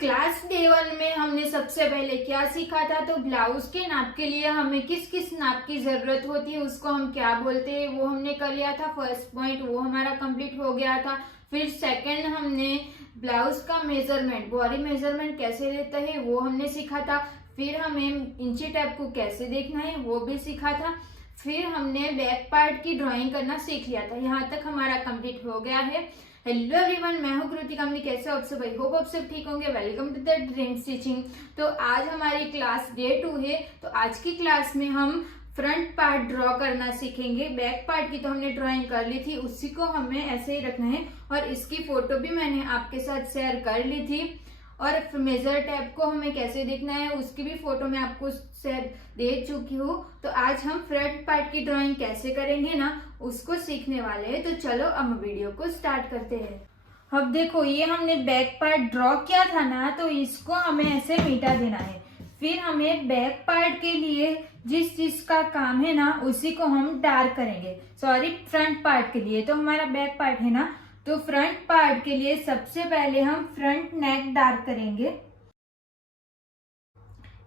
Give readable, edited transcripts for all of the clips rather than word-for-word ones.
Class day 1 में हमने सबसे पहले क्या सीखा था, तो ब्लाउज के नाप के लिए हमें किस किस नाप की जरूरत होती है, उसको हम क्या बोलते हैं, वो हमने कर लिया था। फर्स्ट पॉइंट वो हमारा कंप्लीट हो गया था। फिर सेकंड हमने ब्लाउज का मेजरमेंट, बॉडी मेजरमेंट कैसे लेता है वो हमने सीखा था। फिर हमें इंची टेप को कैसे देखना है वो भी सीखा था। फिर हमने बैक पार्ट की ड्राइंग करना सीख लिया था। यहाँ तक हमारा कंप्लीट हो गया है। हेलो एवरीवन, मैं हूँ कृतिका। कैसे हो आप सब? आई होप आप सब ठीक होंगे। Welcome to the dream stitching. तो आज हमारी क्लास डे 2 है। तो आज की क्लास में हम फ्रंट पार्ट ड्रॉ करना सीखेंगे। बैक पार्ट की तो हमने ड्राइंग कर ली थी, उसी को हमें ऐसे ही रखना है। और इसकी फोटो भी मैंने आपके साथ शेयर कर ली थी। और मेजर टैप को हमें कैसे देखना है उसकी भी फोटो मैं आपको शेयर दे चुकी हूँ। तो आज हम फ्रंट पार्ट की ड्राइंग कैसे करेंगे ना, उसको सीखने वाले हैं। तो चलो अब वीडियो को स्टार्ट करते हैं। अब देखो, ये हमने बैक पार्ट ड्रॉ किया था ना, तो इसको हमें ऐसे मिटा देना है। फिर हमें बैक पार्ट के लिए जिस चीज का काम है ना, उसी को हम डार्क करेंगे। सॉरी, फ्रंट पार्ट के लिए तो हमारा बैक पार्ट है ना, तो फ्रंट पार्ट के लिए सबसे पहले हम फ्रंट नेक डार्क करेंगे।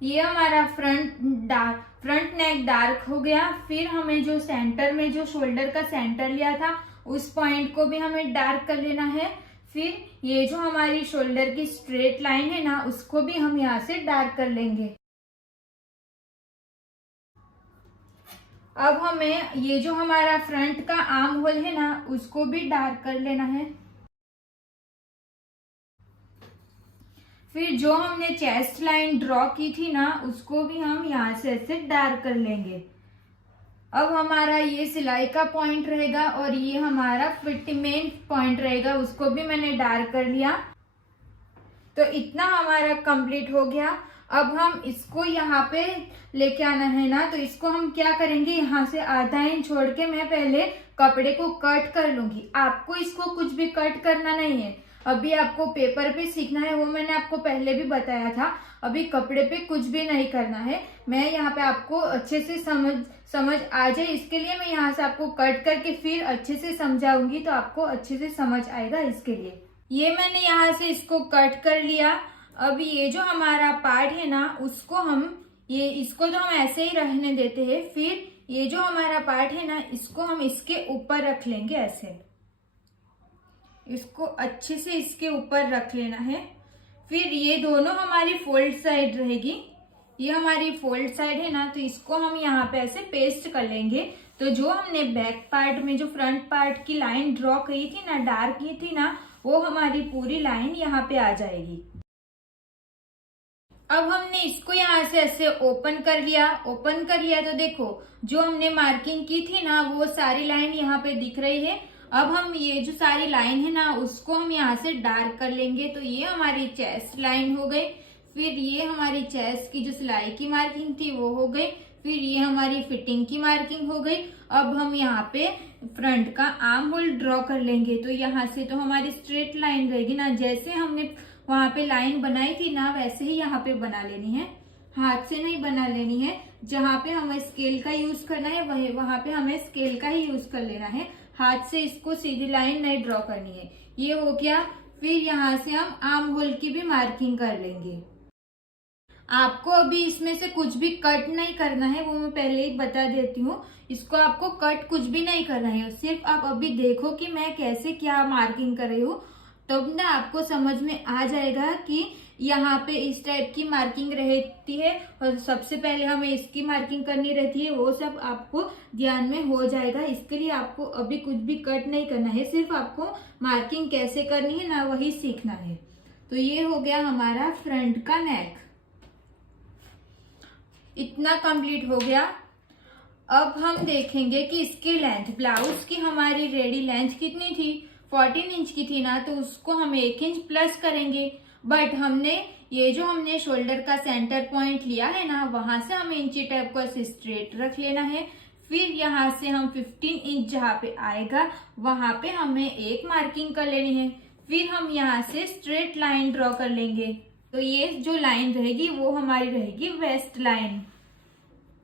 ये हमारा फ्रंट नेक डार्क हो गया। फिर हमें जो सेंटर में जो शोल्डर का सेंटर लिया था, उस पॉइंट को भी हमें डार्क कर लेना है। फिर ये जो हमारी शोल्डर की स्ट्रेट लाइन है ना, उसको भी हम यहाँ से डार्क कर लेंगे। अब हमें ये जो हमारा फ्रंट का आर्म होल है ना, उसको भी डार्क कर लेना है। फिर जो हमने चेस्ट लाइन ड्रॉ की थी ना, उसको भी हम यहाँ से ऐसे डार्क कर लेंगे। अब हमारा ये सिलाई का पॉइंट रहेगा और ये हमारा फिटमेंट पॉइंट रहेगा, उसको भी मैंने डार्क कर लिया। तो इतना हमारा कंप्लीट हो गया। अब हम इसको यहाँ पे लेके आना है ना, तो इसको हम क्या करेंगे, यहाँ से आधा इंच छोड़ के मैं पहले कपड़े को कट कर लूंगी। आपको इसको कुछ भी कट करना नहीं है, अभी आपको पेपर पे सीखना है, वो मैंने आपको पहले भी बताया था। अभी कपड़े पे कुछ भी नहीं करना है। मैं यहाँ पे आपको अच्छे से समझ आ जाए, इसके लिए मैं यहाँ से आपको कट करके फिर अच्छे से समझाऊंगी, तो आपको अच्छे से समझ आएगा। इसके लिए ये मैंने यहाँ से इसको कट कर लिया। अब ये जो हमारा पार्ट है ना, इसको तो हम ऐसे ही रहने देते हैं। फिर ये जो हमारा पार्ट है ना, इसको हम इसके ऊपर रख लेंगे। ऐसे इसको अच्छे से इसके ऊपर रख लेना है। फिर ये दोनों हमारी फोल्ड साइड रहेगी, ये हमारी फोल्ड साइड है ना, तो इसको हम यहाँ पे ऐसे पेस्ट कर लेंगे। तो जो हमने बैक पार्ट में जो फ्रंट पार्ट की लाइन ड्रॉ की थी ना, डार्क की थी ना, वो हमारी पूरी लाइन यहाँ पे आ जाएगी। अब हमने इसको यहाँ से ऐसे ओपन कर लिया। तो देखो, जो हमने मार्किंग की थी ना, वो सारी लाइन यहाँ पे दिख रही है। अब हम ये जो सारी लाइन है ना, उसको हम यहाँ से डार्क कर लेंगे। तो ये हमारी चेस्ट लाइन हो गई। फिर ये हमारी चेस्ट की जो सिलाई की मार्किंग थी वो हो गई। फिर ये हमारी फिटिंग की मार्किंग हो गई। अब हम यहाँ पे फ्रंट का आर्म होल ड्रॉ कर लेंगे। तो यहाँ से तो हमारी स्ट्रेट लाइन रहेगी ना, जैसे हमने वहां पे लाइन बनाई थी ना, वैसे ही यहाँ पे बना लेनी है। हाथ से नहीं बना लेनी है। जहाँ पे हमें स्केल का यूज करना है वहां पे हमें स्केल का ही यूज कर लेना है। हाथ से इसको सीधी लाइन नहीं ड्रॉ करनी है। ये हो गया। फिर यहाँ से हम आर्म होल की भी मार्किंग कर लेंगे। आपको अभी इसमें से कुछ भी कट नहीं करना है, वो मैं पहले ही बता देती हूँ। इसको आपको कट कुछ भी नहीं करना है, सिर्फ आप अभी देखो कि मैं कैसे क्या मार्किंग कर रही हूँ, तब ना आपको समझ में आ जाएगा कि यहाँ पे इस टाइप की मार्किंग रहती है और सबसे पहले हमें इसकी मार्किंग करनी रहती है। वो सब आपको ध्यान में हो जाएगा। इसके लिए आपको अभी कुछ भी कट नहीं करना है, सिर्फ आपको मार्किंग कैसे करनी है ना, वही सीखना है। तो ये हो गया हमारा फ्रंट का नेक। इतना कंप्लीट हो गया। अब हम देखेंगे कि इसकी लेंथ, ब्लाउज की हमारी रेडी लेंथ कितनी थी, 14 इंच की थी ना, तो उसको हम 1 इंच प्लस करेंगे। बट हमने शोल्डर का सेंटर पॉइंट लिया है ना, वहां से हमें इंची टेप को ऐसे स्ट्रेट रख लेना है। फिर यहाँ से हम 15 इंच जहाँ पे आएगा, वहां पे हमें एक मार्किंग कर लेनी है। फिर हम यहाँ से स्ट्रेट लाइन ड्रॉ कर लेंगे। तो ये जो लाइन रहेगी वो हमारी रहेगी वेस्ट लाइन।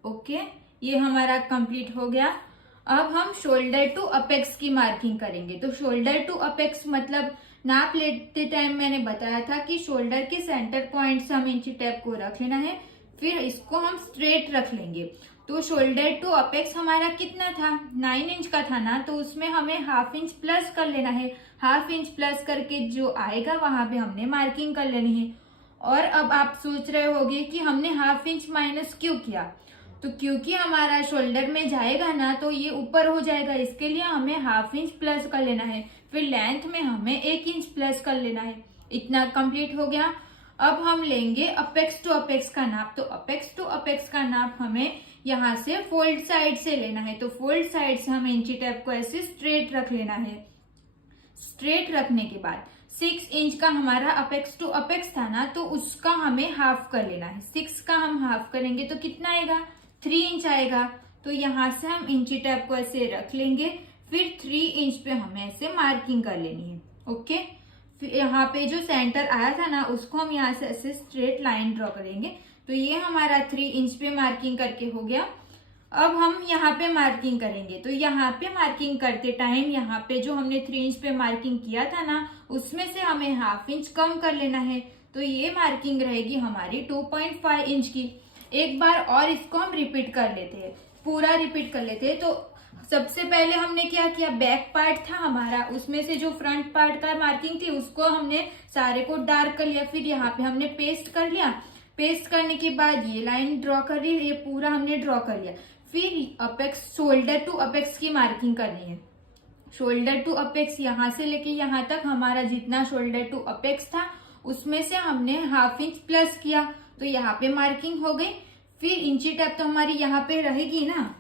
ओके, ये हमारा कंप्लीट हो गया। अब हम शोल्डर टू अपेक्स की मार्किंग करेंगे। तो शोल्डर टू अपेक्स मतलब नाप लेते टाइम मैंने बताया था कि शोल्डर के सेंटर पॉइंट से हमें इंची टेप को रख लेना है, फिर इसको हम स्ट्रेट रख लेंगे। तो शोल्डर टू अपेक्स हमारा कितना था, 9 इंच का था ना, तो उसमें हमें हाफ इंच प्लस कर लेना है। हाफ इंच प्लस करके जो आएगा वहां पे हमने मार्किंग कर लेनी है। और अब आप सोच रहे होंगे कि हमने हाफ इंच माइनस क्यों किया, तो क्योंकि हमारा शोल्डर में जाएगा ना तो ये ऊपर हो जाएगा, इसके लिए हमें हाफ इंच प्लस कर लेना है। फिर लेंथ में हमें 1 इंच प्लस कर लेना है। इतना कंप्लीट हो गया। अब हम लेंगे अपेक्स टू अपेक्स का नाप। तो अपेक्स टू अपेक्स का नाप हमें यहाँ से फोल्ड साइड से लेना है। तो फोल्ड साइड से हमें इंची टेप को ऐसे स्ट्रेट रख लेना है। स्ट्रेट रखने के बाद 6 इंच का हमारा अपेक्स टू अपेक्स था ना, तो उसका हमें हाफ कर लेना है। 6 का हम हाफ करेंगे तो कितना आएगा, 3 इंच आएगा। तो यहाँ से हम इंची टेप को ऐसे रख लेंगे, फिर 3 इंच पे हमें ऐसे मार्किंग कर लेनी है। ओके, फिर यहाँ पे जो सेंटर आया था ना उसको हम यहाँ से ऐसे स्ट्रेट लाइन ड्रॉ करेंगे। तो ये हमारा 3 इंच पे मार्किंग करके हो गया। अब हम यहाँ पे मार्किंग करेंगे। तो यहाँ पे मार्किंग करते टाइम यहाँ पे जो हमने 3 इंच पे मार्किंग किया था ना, उसमें से हमें हाफ इंच कम कर लेना है। तो ये मार्किंग रहेगी हमारी 2.5 इंच की। एक बार और इसको हम रिपीट कर लेते हैं, पूरा रिपीट कर लेते हैं। तो सबसे पहले हमने क्या किया, बैक पार्ट था हमारा, उसमें से जो फ्रंट पार्ट का मार्किंग थी उसको हमने सारे को डार्क कर लिया। फिर यहाँ पे हमने पेस्ट कर लिया। पेस्ट करने के बाद ये लाइन ड्रॉ कर ली, ये पूरा हमने ड्रॉ कर लिया। फिर अपेक्स, शोल्डर टू अपेक्स की मार्किंग करनी है। शोल्डर टू अपेक्स यहाँ से लेके यहाँ तक हमारा जितना शोल्डर टू अपेक्स था उसमें से हमने हाफ इंच प्लस किया। तो यहाँ पे मार्किंग हो गई। फिर इंची टेप तो हमारी यहाँ पे रहेगी ना,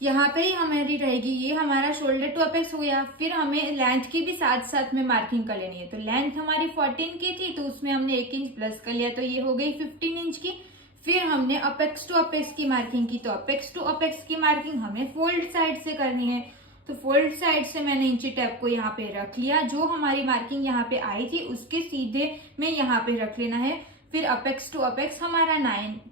यहाँ पे ही हमारी रहेगी। ये हमारा शोल्डर टू अपेक्स हो गया। फिर हमें लेंथ की भी साथ साथ में मार्किंग कर लेनी है। तो लेंथ हमारी 14 की थी, तो उसमें हमने 1 इंच प्लस कर लिया, तो ये हो गई 15 इंच की। फिर हमने अपेक्स टू अपेक्स की मार्किंग की। तो अपेक्स टू अपेक्स की मार्किंग हमें फोल्ड साइड से करनी है। तो फोल्ड साइड से मैंने इंची टेप को यहाँ पे रख लिया। जो हमारी मार्किंग यहाँ पे आई थी उसके सीधे में यहाँ पे रख लेना है। फिर अपेक्स टू अपेक्स हमारा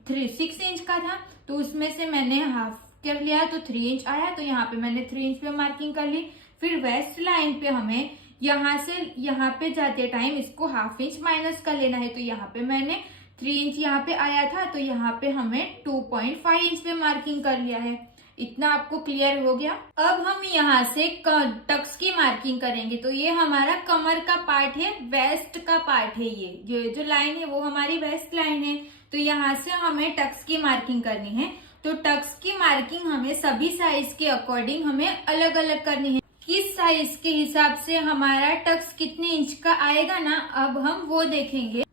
6 इंच का था, तो उसमें से मैंने हाफ कर लिया, तो 3 इंच आया। तो यहाँ पे मैंने 3 इंच पे मार्किंग कर ली। फिर वेस्ट लाइन पे हमें यहाँ से यहाँ पे जाते टाइम इसको हाफ इंच माइनस कर लेना है। तो यहाँ पे मैंने 3 इंच यहाँ पे आया था, तो यहाँ पे हमें 2.5 इंच पे मार्किंग कर लिया है। इतना आपको क्लियर हो गया। अब हम यहाँ से टक्स की मार्किंग करेंगे। तो ये हमारा कमर का पार्ट है, वेस्ट का पार्ट है। ये जो लाइन है वो हमारी वेस्ट लाइन है। तो यहाँ से हमें टक्स की मार्किंग करनी है। तो टक्स की मार्किंग हमें सभी साइज के अकॉर्डिंग हमें अलग अलग करनी है। किस साइज के हिसाब से हमारा टक्स कितने इंच का आएगा ना, अब हम वो देखेंगे।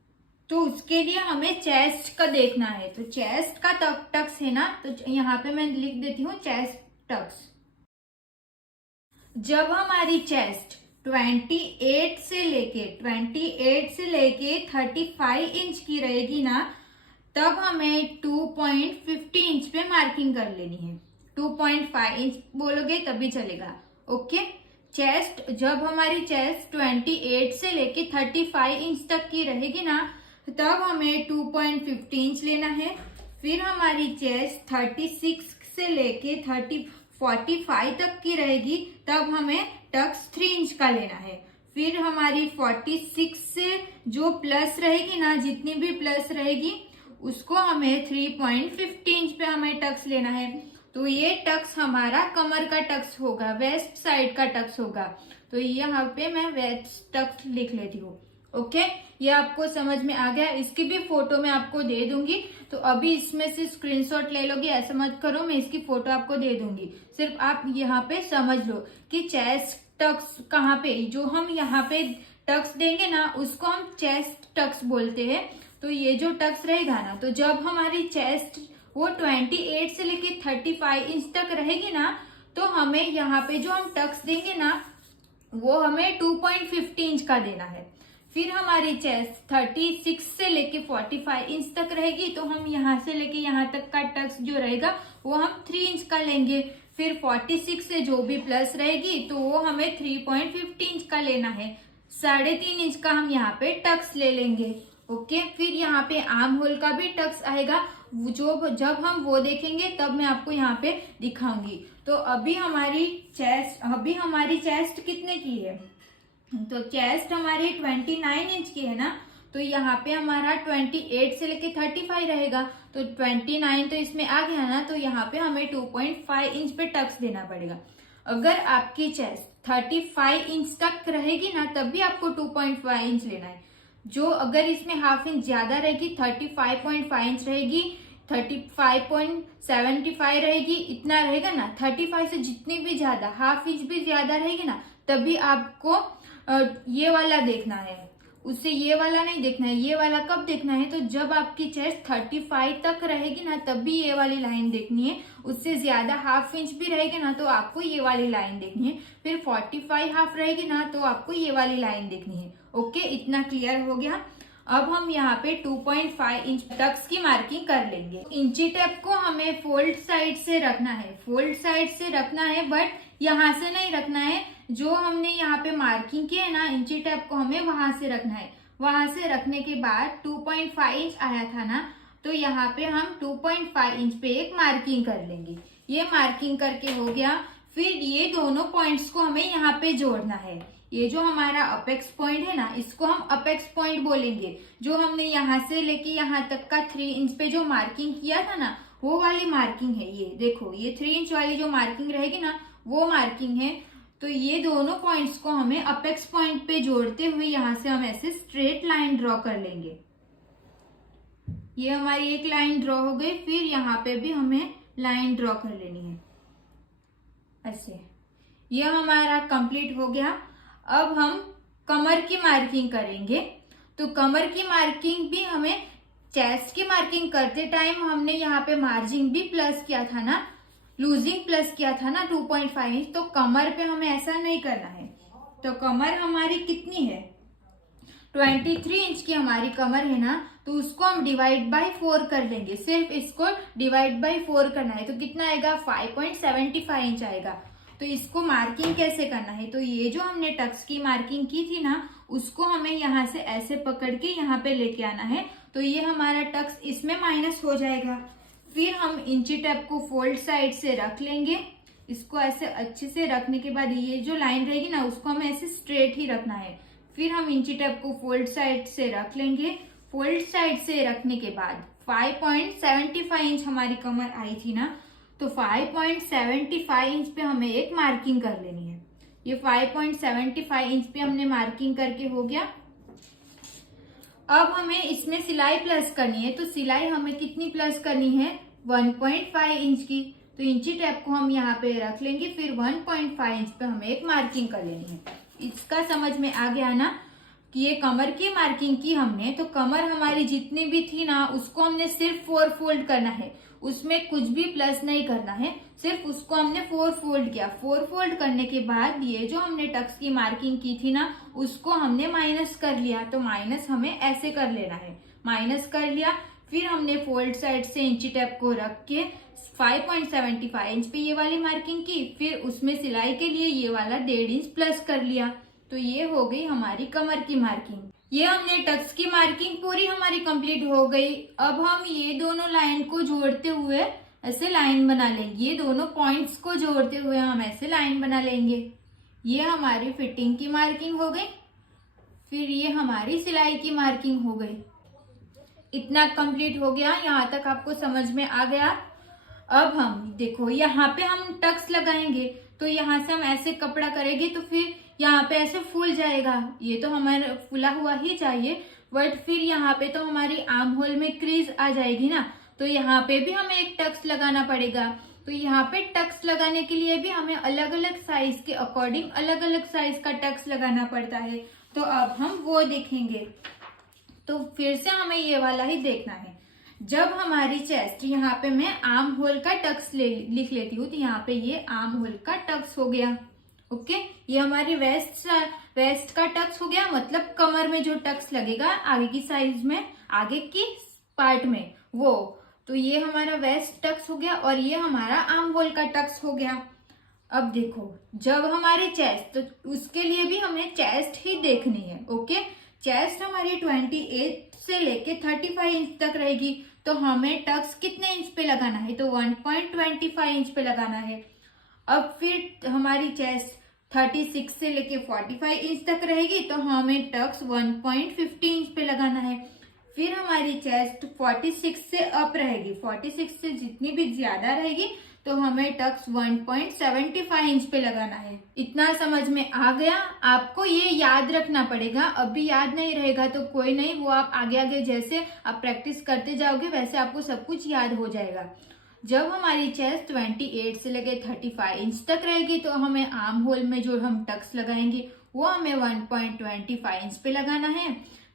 तो उसके लिए हमें चेस्ट का देखना है। तो चेस्ट का टक्स है ना, तो यहाँ पे मैं लिख देती हूँ चेस्ट टक्स। जब हमारी चेस्ट 28 से लेके 35 इंच की रहेगी ना, तब हमें 2.50 इंच पे मार्किंग कर लेनी है। 2.5 इंच बोलोगे तभी चलेगा। ओके, चेस्ट, जब हमारी चेस्ट 28 से लेके 35 इंच तक की रहेगी ना, तब हमें 2.50 इंच लेना है। फिर हमारी चेस्ट 36 से लेके 45 तक की रहेगी, तब हमें टक्स 3 इंच का लेना है। फिर हमारी 46 से जो प्लस रहेगी ना, जितनी भी प्लस रहेगी उसको हमें 3.50 इंच पे हमें टक्स लेना है। तो ये टक्स हमारा कमर का टक्स होगा, वेस्ट साइड का टक्स होगा। तो यहाँ पे मैं वेस्ट टक्स लिख लेती हूँ। ओके, ये आपको समझ में आ गया। इसकी भी फोटो मैं आपको दे दूंगी। तो अभी इसमें से स्क्रीनशॉट ले लोगे, ऐसा मत करो, मैं इसकी फोटो आपको दे दूंगी। सिर्फ आप यहाँ पे समझ लो कि चेस्ट टक्स कहाँ पे, जो हम यहाँ पे टक्स देंगे ना उसको हम चेस्ट टक्स बोलते हैं। तो ये जो टक्स रहेगा ना, तो जब हमारी चेस्ट वो 28 से लेके 35 इंच तक रहेगी ना, तो हमें यहाँ पे जो हम टक्स देंगे ना वो हमें 2.50 इंच का देना है। फिर हमारी चेस्ट 36 से लेके 45 इंच तक रहेगी, तो हम यहाँ से लेके यहाँ तक का टक्स जो रहेगा वो हम 3 इंच का लेंगे। फिर 46 से जो भी प्लस रहेगी तो वो हमें 3.50 इंच का लेना है। 3.5 इंच का हम यहाँ पे टक्स ले लेंगे। ओके, फिर यहाँ पे आर्म होल का भी टक्स आएगा, जो जब हम वो देखेंगे तब मैं आपको यहाँ पे दिखाऊंगी। तो अभी हमारी चेस्ट कितने की है, तो चेस्ट हमारी 29 इंच की है ना, तो यहाँ पे हमारा 28 से लेके 35 रहेगा, तो 29 तो इसमें आ गया ना, तो यहाँ पे हमें 2.5 इंच पे टक्स देना पड़ेगा। अगर आपकी चेस्ट 35 इंच तक रहेगी ना, तब भी आपको 2.5 इंच लेना है। जो अगर इसमें हाफ इंच ज्यादा रहेगी, 35.5 इंच रहेगी, 35.75 रहेगी, इतना रहेगा ना, 35 से जितनी भी ज्यादा, हाफ इंच भी ज्यादा रहेगी ना, तभी आपको ये वाला देखना है, उससे ये वाला नहीं देखना है। ये वाला कब देखना है, तो जब आपकी चेस्ट 35 तक रहेगी ना, तब भी ये वाली लाइन देखनी है। उससे ज्यादा हाफ इंच भी रहेगी ना, तो आपको ये वाली लाइन देखनी है। फिर 45 हाफ रहेगी ना, तो आपको ये वाली लाइन देखनी है। ओके, इतना क्लियर हो गया। अब हम यहाँ पे 2.5 इंच टक्स की मार्किंग कर लेंगे। इंची टेप को हमें फोल्ड साइड से रखना है, फोल्ड साइड से रखना है, बट यहाँ से नहीं रखना है। जो हमने यहाँ पे मार्किंग की है ना, इंची टेप को हमें वहां से रखना है। वहां से रखने के बाद 2.5 इंच आया था ना, तो यहाँ पे हम 2.5 इंच पे एक मार्किंग कर लेंगे। ये मार्किंग करके हो गया। फिर ये दोनों पॉइंट्स को हमें यहाँ पे जोड़ना है। ये जो हमारा अपेक्स पॉइंट है ना, इसको हम अपेक्स पॉइंट बोलेंगे। जो हमने यहाँ से लेके यहाँ तक का 3 इंच पे जो मार्किंग किया था ना, वो वाली मार्किंग है। ये देखो, ये 3 इंच वाली जो मार्किंग रहेगी ना, वो मार्किंग है। तो ये दोनों पॉइंट्स को हमें अपेक्स पॉइंट पे जोड़ते हुए यहाँ से हम ऐसे स्ट्रेट लाइन ड्रॉ कर लेंगे। ये हमारी एक लाइन ड्रॉ हो गई। फिर यहाँ पे भी हमें लाइन ड्रॉ कर लेनी है ऐसे। ये हमारा कंप्लीट हो गया। अब हम कमर की मार्किंग करेंगे। तो कमर की मार्किंग भी हमें चेस्ट की मार्किंग करते टाइम हमने यहाँ पे मार्जिन भी प्लस किया था ना, लूजिंग प्लस किया था ना 2.5 इंच। तो कमर पे हमें ऐसा नहीं करना है। तो कमर हमारी कितनी है, 23 इंच की हमारी कमर है ना, तो उसको हम डिवाइड बाय 4 कर लेंगे। सिर्फ इसको डिवाइड बाय 4 करना है, तो कितना आएगा, 5.75 इंच आएगा। तो इसको मार्किंग कैसे करना है, तो ये जो हमने टक्स की मार्किंग की थी ना, उसको हमें यहाँ से ऐसे पकड़ के यहाँ पे लेके आना है। तो ये हमारा टक्स इसमें माइनस हो जाएगा। फिर हम इंची टेप को फोल्ड साइड से रख लेंगे। इसको ऐसे अच्छे से रखने के बाद ये जो लाइन रहेगी ना, उसको हमें ऐसे स्ट्रेट ही रखना है। फिर हम इंची टेप को फोल्ड साइड से रख लेंगे। फोल्ड साइड से रखने के बाद 5.75 इंच हमारी कमर आई थी ना, तो 5.75 इंच पे हमें एक मार्किंग कर लेनी है। ये 5.75 इंच पे हमने मार्किंग करके हो गया। अब हमें इसमें सिलाई प्लस करनी है। तो सिलाई हमें कितनी प्लस करनी है, 1.5 इंच की। तो इंची टेप को हम यहाँ पे रख लेंगे। फिर 1.5 इंच पे हमें एक मार्किंग कर लेनी है। इसका समझ में आ गया ना कि ये कमर की मार्किंग की हमने, तो कमर हमारी जितनी भी थी ना, उसको हमने सिर्फ 4 फोल्ड करना है। उसमें कुछ भी प्लस नहीं करना है, सिर्फ उसको हमने 4 फोल्ड किया। 4 फोल्ड करने के बाद ये जो हमने टक्स की मार्किंग की थी ना, उसको हमने माइनस कर लिया। तो माइनस हमें ऐसे कर लेना है, माइनस कर लिया। फिर हमने फोल्ड साइड से इंची टेप को रख के 5.75 इंच पे ये वाली मार्किंग की। फिर उसमें सिलाई के लिए ये वाला 1.5 इंच प्लस कर लिया। तो ये हो गई हमारी कमर की मार्किंग। ये हमने टक्स की मार्किंग पूरी हमारी कंप्लीट हो गई। अब हम ये दोनों लाइन को जोड़ते हुए ऐसे लाइन बना लेंगे। ये दोनों पॉइंट्स को जोड़ते हुए हम ऐसे लाइन बना लेंगे। ये हमारी फिटिंग की मार्किंग हो गई। फिर ये हमारी सिलाई की मार्किंग हो गई। इतना कंप्लीट हो गया। यहाँ तक आपको समझ में आ गया। अब हम देखो, यहाँ पे हम टक्स लगाएंगे। तो यहाँ से हम ऐसे कपड़ा करेंगे, तो फिर यहाँ पे ऐसे फूल जाएगा। ये तो हमारा फूला हुआ ही चाहिए, बट फिर यहाँ पे तो हमारी आर्म होल में क्रीज आ जाएगी ना, तो यहाँ पे भी हमें एक टक्स लगाना पड़ेगा। तो यहाँ पे टक्स लगाने के लिए भी हमें अलग अलग साइज के अकॉर्डिंग अलग अलग साइज का टक्स लगाना पड़ता है। तो अब हम वो देखेंगे। तो फिर से हमें ये वाला ही देखना है। जब हमारी चेस्ट, यहाँ पे मैं आर्म होल का टक्स लिख लेती हूँ। तो यहाँ पे ये आर्म होल का टक्स हो गया। ओके, ये हमारी वेस्ट का टक्स हो गया। मतलब कमर में जो टक्स लगेगा आगे की साइज में, आगे की पार्ट में, वो। तो ये हमारा वेस्ट टक्स हो गया और ये हमारा आर्म होल का टक्स हो गया। अब देखो, जब हमारी चेस्ट, तो उसके लिए भी हमें चेस्ट ही देखनी है। ओके, चेस्ट हमारी 28 से लेके 35 इंच तक रहेगी। तो हमें टक्स कितने इंच पे लगाना है, तो 1.25 इंच पे लगाना है। अब फिर हमारी चेस्ट 36 से लेके 45 इंच तक रहेगी तो हमें टक्स 1.50 इंच पे लगाना है। फिर हमारी चेस्ट 46 से अप रहेगी, 46 से जितनी भी ज्यादा रहेगी तो हमें टक्स 1.75 इंच पे लगाना है। इतना समझ में आ गया? आपको ये याद रखना पड़ेगा, अभी याद नहीं रहेगा तो कोई नहीं, वो आप आगे आगे जैसे आप प्रैक्टिस करते जाओगे वैसे आपको सब कुछ याद हो जाएगा। जब हमारी चेस्ट 28 से लेके 35 इंच तक रहेगी तो हमें आर्म होल में जो हम टक्स लगाएंगे वो हमें 1.25 इंच पे लगाना है।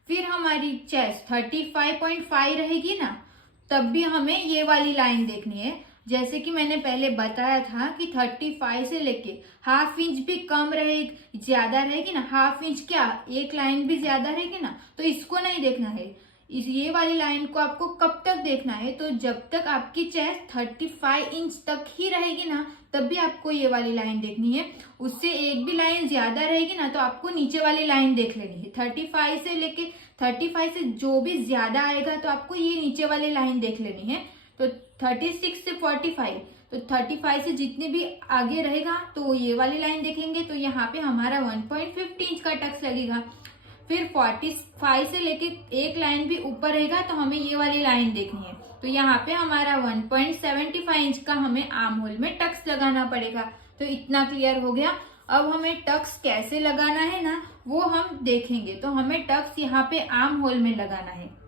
फिर हमारी चेस्ट 35.5 रहेगी ना, तब भी हमें ये वाली लाइन देखनी है। जैसे कि मैंने पहले बताया था कि 35 से लेके हाफ इंच भी कम रहेगी, ज्यादा रहेगी ना, हाफ इंच क्या एक लाइन भी ज्यादा रहेगी ना, तो इसको नहीं देखना है। ये वाली लाइन को आपको कब तक देखना है, तो जब तक आपकी चेस्ट 35 इंच तक ही रहेगी ना तब भी आपको ये वाली लाइन देखनी है। उससे एक भी लाइन ज्यादा रहेगी ना तो आपको नीचे वाली लाइन देख लेनी है। 35 से लेके 35 से जो भी ज्यादा आएगा तो आपको ये नीचे वाली लाइन देख लेनी है। तो 36 से 45, तो 35 से जितने भी आगे रहेगा तो ये वाली लाइन देखेंगे तो यहाँ पे हमारा 1.50 इंच का टक्स लगेगा। फिर 45 से लेके एक लाइन भी ऊपर रहेगा तो हमें ये वाली लाइन देखनी है, तो यहाँ पे हमारा 1.75 इंच का हमें आर्म होल में टक्स लगाना पड़ेगा। तो इतना क्लियर हो गया। अब हमें टक्स कैसे लगाना है ना वो हम देखेंगे। तो हमें टक्स यहाँ पे आर्म होल में लगाना है।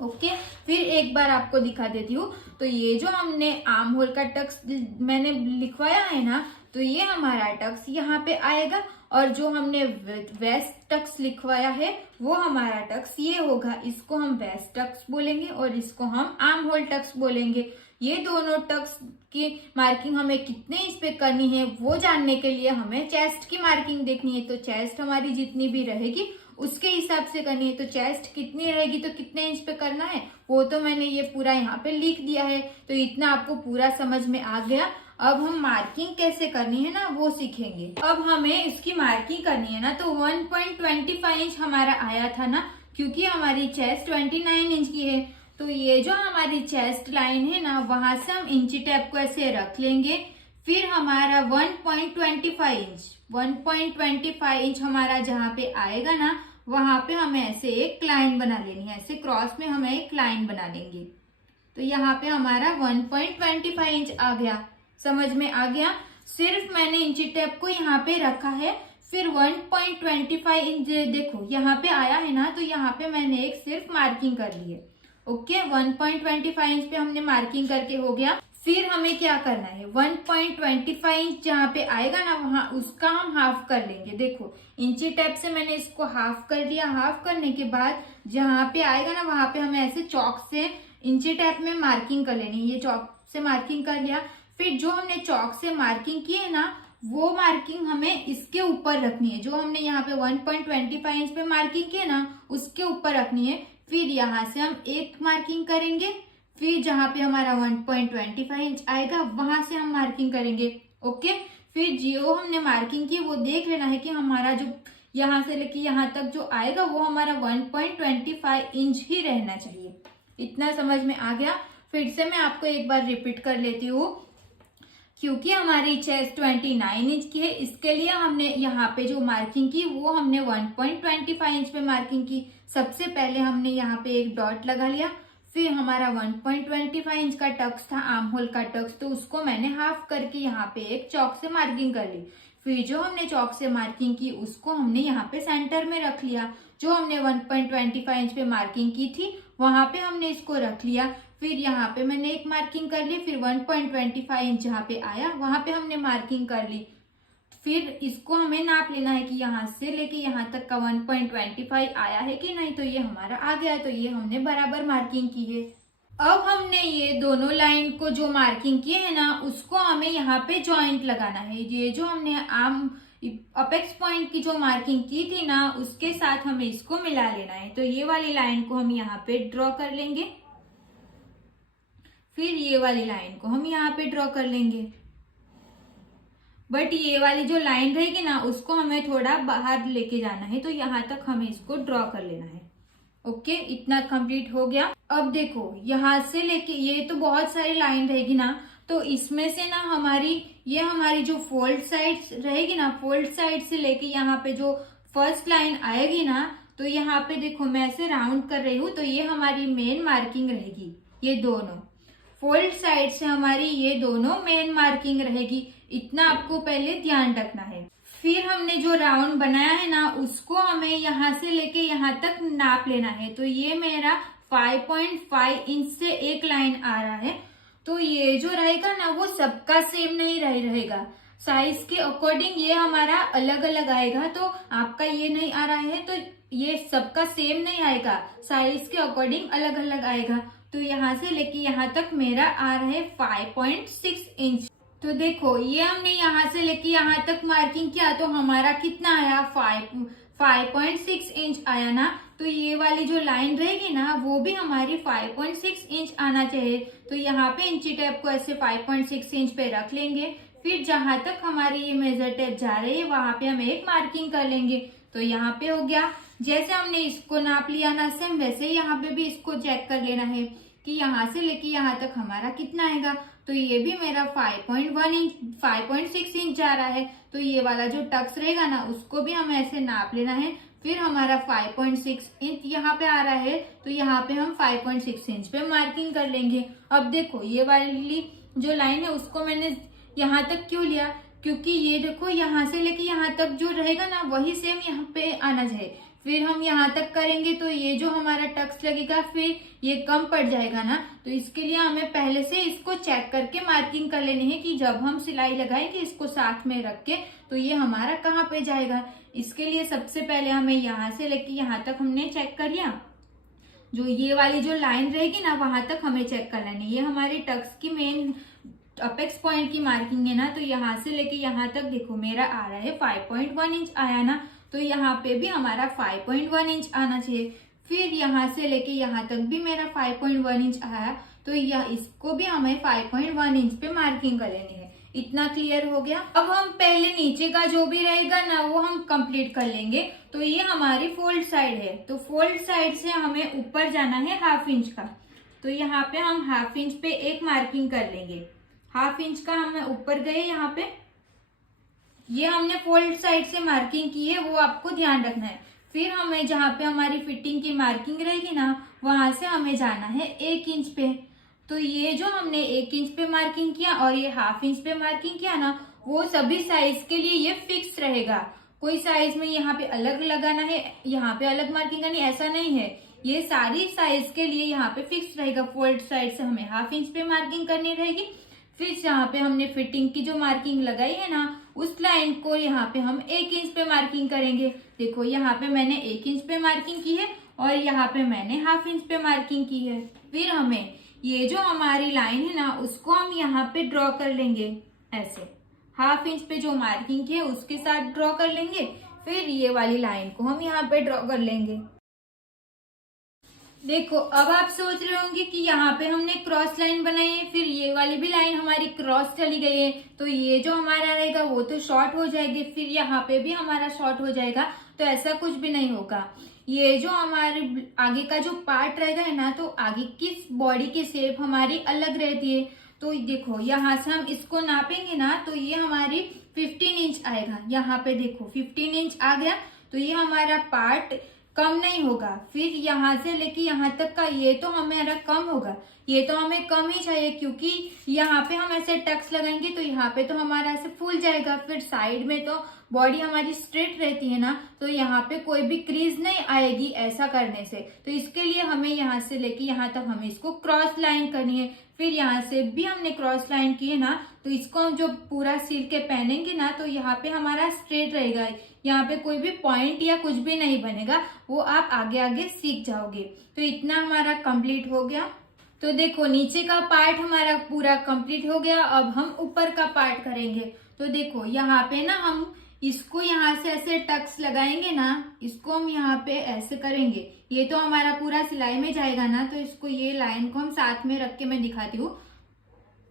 ओके, फिर एक बार आपको दिखा देती हूँ। तो ये जो हमने आर्म होल का टक्स मैंने लिखवाया है ना, तो ये हमारा टक्स यहाँ पे आएगा, और जो हमने वेस्ट टक्स लिखवाया है वो हमारा टक्स ये होगा। इसको हम वेस्ट टक्स बोलेंगे और इसको हम आर्म होल टक्स बोलेंगे। ये दोनों टक्स की मार्किंग हमें कितने इंच पे करनी है वो जानने के लिए हमें चेस्ट की मार्किंग देखनी है। तो चेस्ट हमारी जितनी भी रहेगी उसके हिसाब से करनी है। तो चेस्ट कितनी रहेगी तो कितने इंच पे करना है वो तो मैंने ये पूरा यहाँ पे लिख दिया है। तो इतना आपको पूरा समझ में आ गया। अब हम मार्किंग कैसे करनी है ना वो सीखेंगे। अब हमें इसकी मार्किंग करनी है ना, तो 1.25 इंच हमारा आया था ना, क्योंकि हमारी चेस्ट 29 इंच की है। तो ये जो हमारी चेस्ट लाइन है ना, वहां से हम इंची टेप को ऐसे रख लेंगे। फिर हमारा 1.25 इंच हमारा जहाँ पे आएगा ना, वहां पे हमें ऐसे एक लाइन बना लेनी है। ऐसे क्रॉस में हमें एक लाइन बना लेंगे। तो यहाँ पे हमारा 1.25 इंच आ गया। समझ में आ गया? सिर्फ मैंने इंची टेप को यहाँ पे रखा है। फिर 1.25 इंच देखो यहाँ पे आया है ना, तो यहाँ पे मैंने एक सिर्फ मार्किंग कर ली है। ओके, 1.25 इंच पे हमने मार्किंग करके हो गया। फिर हमें क्या करना है, 1.25 इंच जहाँ पे आएगा ना वहां उसका हम हाफ कर लेंगे। देखो इंची टेप से मैंने इसको हाफ कर दिया। हाफ करने के बाद जहाँ पे आएगा ना वहां पे हमें ऐसे चौक से इंची टेप में मार्किंग कर लेनी है। ये चौक से मार्किंग कर लिया। फिर जो हमने चौक से मार्किंग की है ना वो मार्किंग हमें इसके ऊपर रखनी है। जो हमने यहाँ पे 1.25 इंच पे मार्किंग की है ना उसके ऊपर रखनी है। फिर यहाँ से हम एक मार्किंग करेंगे। फिर जहाँ पे हमारा 1.25 इंच आएगा वहां से हम मार्किंग करेंगे। ओके, फिर जो हमने मार्किंग की वो देख लेना है कि हमारा जो यहाँ से लेके यहाँ तक जो आएगा वो हमारा 1.25 इंच ही रहना चाहिए। इतना समझ में आ गया? फिर से मैं आपको एक बार रिपीट कर लेती हूँ। क्योंकि हमारी चेस्ट 29 इंच की है, इसके लिए हमने यहाँ पे जो मार्किंग की वो हमने 1.25 इंच पे मार्किंग की। सबसे पहले हमने यहाँ पे एक डॉट लगा लिया। फिर हमारा 1.25 इंच का टक्स था, आर्म होल का टक्स, तो उसको मैंने हाफ करके यहाँ पे एक चौक से मार्किंग कर ली। फिर जो हमने चौक से मार्किंग की उसको हमने यहाँ पे सेंटर में रख लिया। जो हमने 1.25 इंच पे मार्किंग की थी वहां पे हमने इसको रख लिया। फिर यहाँ पे मैंने एक मार्किंग कर ली। फिर 1.25 इंच जहाँ पे आया वहां पे हमने मार्किंग कर ली। फिर इसको हमें नाप लेना है कि यहाँ से लेके यहाँ तक का 1.25 आया है कि नहीं। तो ये हमारा आ गया, तो ये हमने बराबर मार्किंग की है। अब हमने ये दोनों लाइन को जो मार्किंग की है ना उसको हमें यहाँ पे जॉइंट लगाना है। ये जो हमने आर्म अपेक्स पॉइंट की जो मार्किंग की थी ना उसके साथ हमें इसको मिला लेना है। तो ये वाली लाइन को हम यहाँ पे ड्रॉ कर लेंगे। फिर ये वाली लाइन को हम यहाँ पे ड्रॉ कर लेंगे। बट ये वाली जो लाइन रहेगी ना उसको हमें थोड़ा बाहर लेके जाना है। तो यहाँ तक हमें इसको ड्रॉ कर लेना है। ओके, इतना कंप्लीट हो गया। अब देखो यहाँ से लेके ये तो बहुत सारी लाइन रहेगी ना, तो इसमें से ना हमारी जो फोल्ड साइड रहेगी ना, फोल्ड साइड से लेके यहाँ पे जो फर्स्ट लाइन आएगी ना, तो यहाँ पे देखो मैं ऐसे राउंड कर रही हूँ, तो ये हमारी मेन मार्किंग रहेगी। ये दोनों फोल्ड साइड से हमारी ये दोनों मेन मार्किंग रहेगी। इतना आपको पहले ध्यान रखना है। फिर हमने जो राउंड बनाया है ना, उसको हमें यहाँ से लेके यहाँ तक नाप लेना है। तो ये मेरा 5.5 इंच से एक लाइन आ रहा है। तो ये जो रहेगा ना, वो सबका सेम नहीं रहेगा, साइज के अकॉर्डिंग ये हमारा अलग अलग आएगा। तो आपका ये नहीं आ रहा है तो ये सबका सेम नहीं आएगा, साइज के अकॉर्डिंग अलग अलग आएगा। तो यहाँ से लेके यहाँ तक मेरा आ रहा है 5.6 इंच। तो देखो ये हमने यहाँ से लेके यहाँ तक मार्किंग किया, तो हमारा कितना आया, 5.6 इंच आया ना। तो ये वाली जो लाइन रहेगी ना, वो भी हमारी 5.6 इंच आना चाहिए। तो यहाँ पे इंची टेप को ऐसे 5.6 इंच पे रख लेंगे। फिर जहां तक हमारी ये मेजर टेप जा रही है, वहां पे हम एक मार्किंग कर लेंगे। तो यहाँ पे हो गया। जैसे हमने इसको नाप लिया ना, सेम वैसे ही यहाँ पे भी इसको चेक कर लेना है कि यहाँ से लेके यहाँ तक हमारा कितना आएगा। तो ये भी मेरा 5.6 इंच जा रहा है। तो ये वाला जो टक्स रहेगा ना, उसको भी हमें ऐसे नाप लेना है। फिर हमारा 5.6 इंच यहाँ पे आ रहा है, तो यहाँ पे हम 5.6 इंच पे मार्किंग कर लेंगे। अब देखो ये वाली जो लाइन है, उसको मैंने यहाँ तक क्यों लिया, क्योंकि ये देखो यहाँ से लेके यहाँ तक जो रहेगा ना, वही सेम यहाँ पे आना चाहिए। फिर हम यहाँ तक करेंगे तो ये जो हमारा टक्स लगेगा, फिर ये कम पड़ जाएगा ना। तो इसके लिए हमें पहले से इसको चेक करके मार्किंग कर लेनी है कि जब हम सिलाई लगाएंगे इसको साथ में रख के, तो ये हमारा कहाँ पे जाएगा। इसके लिए सबसे पहले हमें यहाँ से लेके यहाँ तक हमने चेक कर लिया। जो ये वाली जो लाइन रहेगी ना, वहां तक हमें चेक कर लेनी है। ये हमारी टक्स की मेन अपेक्स पॉइंट की मार्किंग है ना। तो यहाँ से लेके यहाँ तक देखो मेरा आ रहा है 5.1 इंच आया ना। तो यहाँ पे भी हमारा 5.1 इंच आना चाहिए। फिर यहाँ से लेके यहाँ तक भी मेरा 5.1 इंच आया, तो यह इसको भी हमें 5.1 इंच पे मार्किंग कर लेनी है। इतना क्लियर हो गया। अब हम पहले नीचे का जो भी रहेगा ना, वो हम कंप्लीट कर लेंगे। तो ये हमारी फोल्ड साइड है, तो फोल्ड साइड से हमें ऊपर जाना है ½ इंच का। तो यहाँ पे हम ½ इंच पे एक मार्किंग कर लेंगे। ½ इंच का हमें ऊपर गए, यहाँ पे ये हमने फोल्ड साइड से मार्किंग की है, वो आपको ध्यान रखना है। फिर हमें जहाँ पे हमारी फिटिंग की मार्किंग रहेगी ना, वहां से हमें जाना है 1 इंच पे। तो ये जो हमने 1 इंच पे मार्किंग किया और ये ½ इंच पे मार्किंग किया ना, वो सभी साइज के लिए ये फिक्स रहेगा। कोई साइज में यहाँ पे अलग लगाना है, यहाँ पे अलग मार्किंग करनी, ऐसा नहीं है। ये सारी साइज के लिए यहाँ पे फिक्स रहेगा। फोल्ड साइड से हमें ½ इंच पे मार्किंग करनी रहेगी। फिर जहाँ पे हमने फिटिंग की जो मार्किंग लगाई है ना, उस लाइन को यहाँ पे हम 1 इंच पे मार्किंग करेंगे। देखो यहाँ पे मैंने 1 इंच पे मार्किंग की है और यहाँ पे मैंने ½ इंच पे मार्किंग की है। फिर हमें ये जो हमारी लाइन है ना, उसको हम यहाँ पे ड्रॉ कर लेंगे ऐसे। ½ इंच पे जो मार्किंग की है उसके साथ ड्रॉ कर लेंगे। फिर ये वाली लाइन को हम यहाँ पे ड्रॉ कर लेंगे। देखो अब आप सोच रहे होंगे कि यहाँ पे हमने क्रॉस लाइन बनाई है, फिर ये वाली भी लाइन हमारी क्रॉस चली गई है, तो ये जो हमारा रहेगा वो तो शॉर्ट हो जाएगी, फिर यहाँ पे भी हमारा शॉर्ट हो जाएगा। तो ऐसा कुछ भी नहीं होगा। ये जो हमारे आगे का जो पार्ट रहेगा है ना, तो आगे की बॉडी की शेप हमारी अलग रहती है। तो देखो यहाँ से हम इसको नापेंगे ना, तो ये हमारी 15 इंच आएगा। यहाँ पे देखो 15 इंच आ गया, तो ये हमारा पार्ट कम नहीं होगा। फिर यहाँ से लेके यहाँ तक का ये तो हमारा कम होगा, ये तो हमें कम ही चाहिए, क्योंकि यहाँ पे हम ऐसे टक्स लगाएंगे तो यहाँ पे तो हमारा ऐसे फूल जाएगा। फिर साइड में तो बॉडी हमारी स्ट्रेट रहती है ना, तो यहाँ पे कोई भी क्रीज नहीं आएगी ऐसा करने से। तो इसके लिए हमें यहाँ से लेके यहाँ तक हमें इसको क्रॉस लाइन करनी है। फिर यहाँ से भी हमने क्रॉस लाइन की है ना, तो इसको हम जो पूरा सिल के पहनेंगे ना, तो यहाँ पे हमारा स्ट्रेट रहेगा। यहाँ पे कोई भी पॉइंट या कुछ भी नहीं बनेगा, वो आप आगे आगे सीख जाओगे। तो इतना हमारा कंप्लीट हो गया। तो देखो नीचे का पार्ट हमारा पूरा कंप्लीट हो गया। अब हम ऊपर का पार्ट करेंगे। तो देखो यहाँ पे ना हम इसको यहाँ से ऐसे टक्स लगाएंगे ना, इसको हम यहाँ पे ऐसे करेंगे। ये तो हमारा पूरा सिलाई में जाएगा ना, तो इसको ये लाइन को हम साथ में रख के मैं दिखाती हूँ।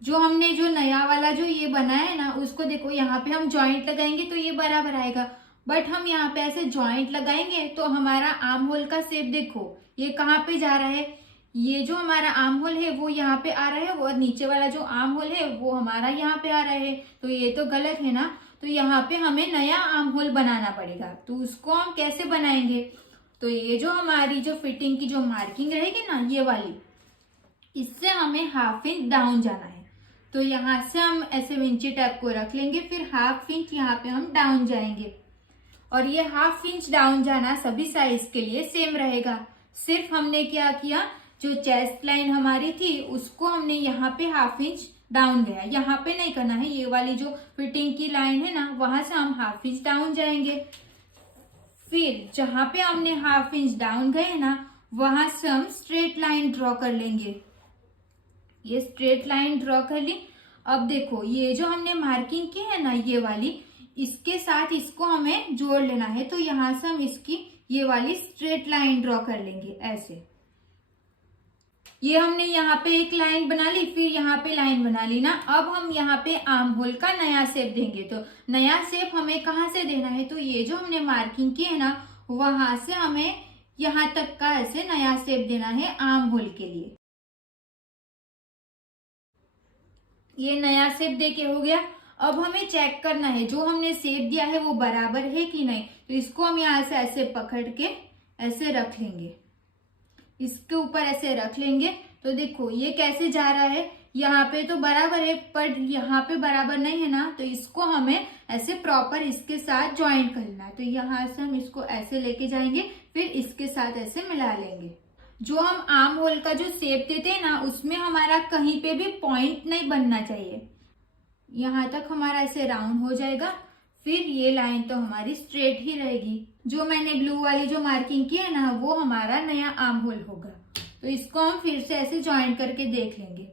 जो हमने जो नया वाला जो ये बनाया है ना, उसको देखो यहाँ पे हम जॉइंट लगाएंगे तो ये बराबर आएगा। बट हम यहाँ पे ऐसे जॉइंट लगाएंगे तो हमारा आर्म होल का शेप देखो ये कहाँ पे जा रहा है, ये जो हमारा आर्म होल है वो यहाँ पे आ रहा है और नीचे वाला जो आर्म होल है वो हमारा यहाँ पे आ रहा है, तो ये तो गलत है ना। तो यहाँ पे हमें नया आर्म होल बनाना पड़ेगा। तो उसको हम कैसे बनाएंगे, तो ये जो हमारी जो फिटिंग की जो मार्किंग रहेगी ना ये वाली, इससे हमें हाफ इंच डाउन जाना है। तो यहाँ से हम ऐसे विंची टैप को रख लेंगे, फिर हाफ इंच यहाँ पे हम डाउन जाएंगे। और ये हाफ इंच डाउन जाना सभी साइज के लिए सेम रहेगा। सिर्फ हमने क्या किया, जो चेस्ट लाइन हमारी थी उसको हमने यहाँ पे हाफ इंच डाउन गया, यहाँ पे नहीं करना है। ये वाली जो फिटिंग की लाइन है ना वहां से हम हाफ इंच डाउन जाएंगे। फिर जहां पे हमने हाफ इंच डाउन गए ना वहां से हम स्ट्रेट लाइन ड्रॉ कर लेंगे। ये स्ट्रेट लाइन ड्रॉ कर ली। अब देखो ये जो हमने मार्किंग की है ना ये वाली, इसके साथ इसको हमें जोड़ लेना है। तो यहां से हम इसकी ये वाली स्ट्रेट लाइन ड्रॉ कर लेंगे ऐसे। ये हमने यहाँ पे एक लाइन बना ली, फिर यहाँ पे लाइन बना ली ना। अब हम यहाँ पे आर्म होल का नया शेप देंगे। तो नया शेप हमें कहाँ से देना है, तो ये जो हमने मार्किंग की है ना वहां से हमें यहाँ तक का ऐसे नया शेप देना है आर्म होल के लिए। ये नया शेप देके हो गया। अब हमें चेक करना है जो हमने शेप दिया है वो बराबर है कि नहीं। तो इसको हम यहाँ से ऐसे पकड़ के ऐसे रख लेंगे, इसके ऊपर ऐसे रख लेंगे। तो देखो ये कैसे जा रहा है, यहाँ पे तो बराबर है पर यहाँ पे बराबर नहीं है ना। तो इसको हमें ऐसे प्रॉपर इसके साथ ज्वाइंट करना है। तो यहाँ से हम इसको ऐसे लेके जाएंगे, फिर इसके साथ ऐसे मिला लेंगे। जो हम आर्म होल का जो शेप देते हैं ना उसमें हमारा कहीं पे भी पॉइंट नहीं बनना चाहिए। यहाँ तक हमारा ऐसे राउंड हो जाएगा। फिर ये लाइन तो हमारी स्ट्रेट ही रहेगी। जो मैंने ब्लू वाली जो मार्किंग की है ना वो हमारा नया आर्म होल होगा। तो इसको हम फिर से ऐसे ज्वाइंट करके देख लेंगे।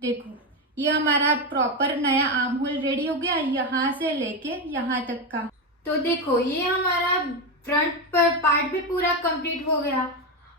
देखो ये हमारा प्रॉपर नया आर्म होल रेडी हो गया, यहाँ से लेके यहाँ तक का। तो देखो ये हमारा फ्रंट पर पार्ट भी पूरा कंप्लीट हो गया।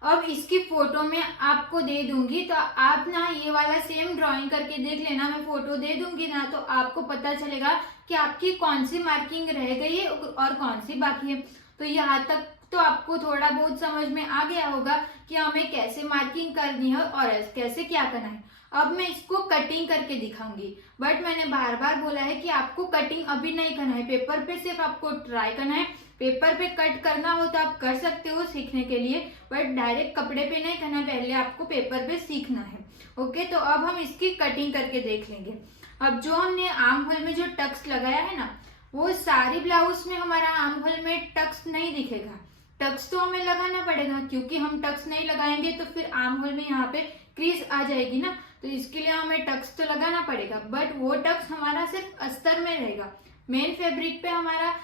अब इसकी फोटो मैं आपको दे दूंगी, तो आप ना ये वाला सेम ड्राइंग करके देख लेना। मैं फोटो दे दूंगी ना तो आपको पता चलेगा कि आपकी कौन सी मार्किंग रह गई है और कौन सी बाकी है। तो यहाँ तक तो आपको थोड़ा बहुत समझ में आ गया होगा कि हमें कैसे मार्किंग करनी है और कैसे क्या करना है। अब मैं इसको कटिंग करके दिखाऊंगी, बट मैंने बार बार बोला है कि आपको कटिंग अभी नहीं करना है, पेपर पे सिर्फ आपको ट्राई करना है। पेपर पे कट करना हो तो आप कर सकते हो सीखने के लिए, बट डायरेक्ट कपड़े पे नहीं करना, पहले आपको पेपर पे सीखना है। ओके, तो अब हम इसकी कटिंग करके देख लेंगे। अब जो हमने आर्म होल में जो टक्स लगाया है ना वो सारी ब्लाउज में हमारा आर्म होल में टक्स नहीं दिखेगा। टक्स तो हमें लगाना पड़ेगा, क्योंकि हम टक्स नहीं लगाएंगे तो फिर आर्म होल में यहाँ पे क्रीज आ जाएगी ना। तो इसके लिए हमें टक्स तो लगाना पड़ेगा, बट वो टक्स हमारा सिर्फ अस्तर में रहेगा। मेन फैब्रिक पे हमारा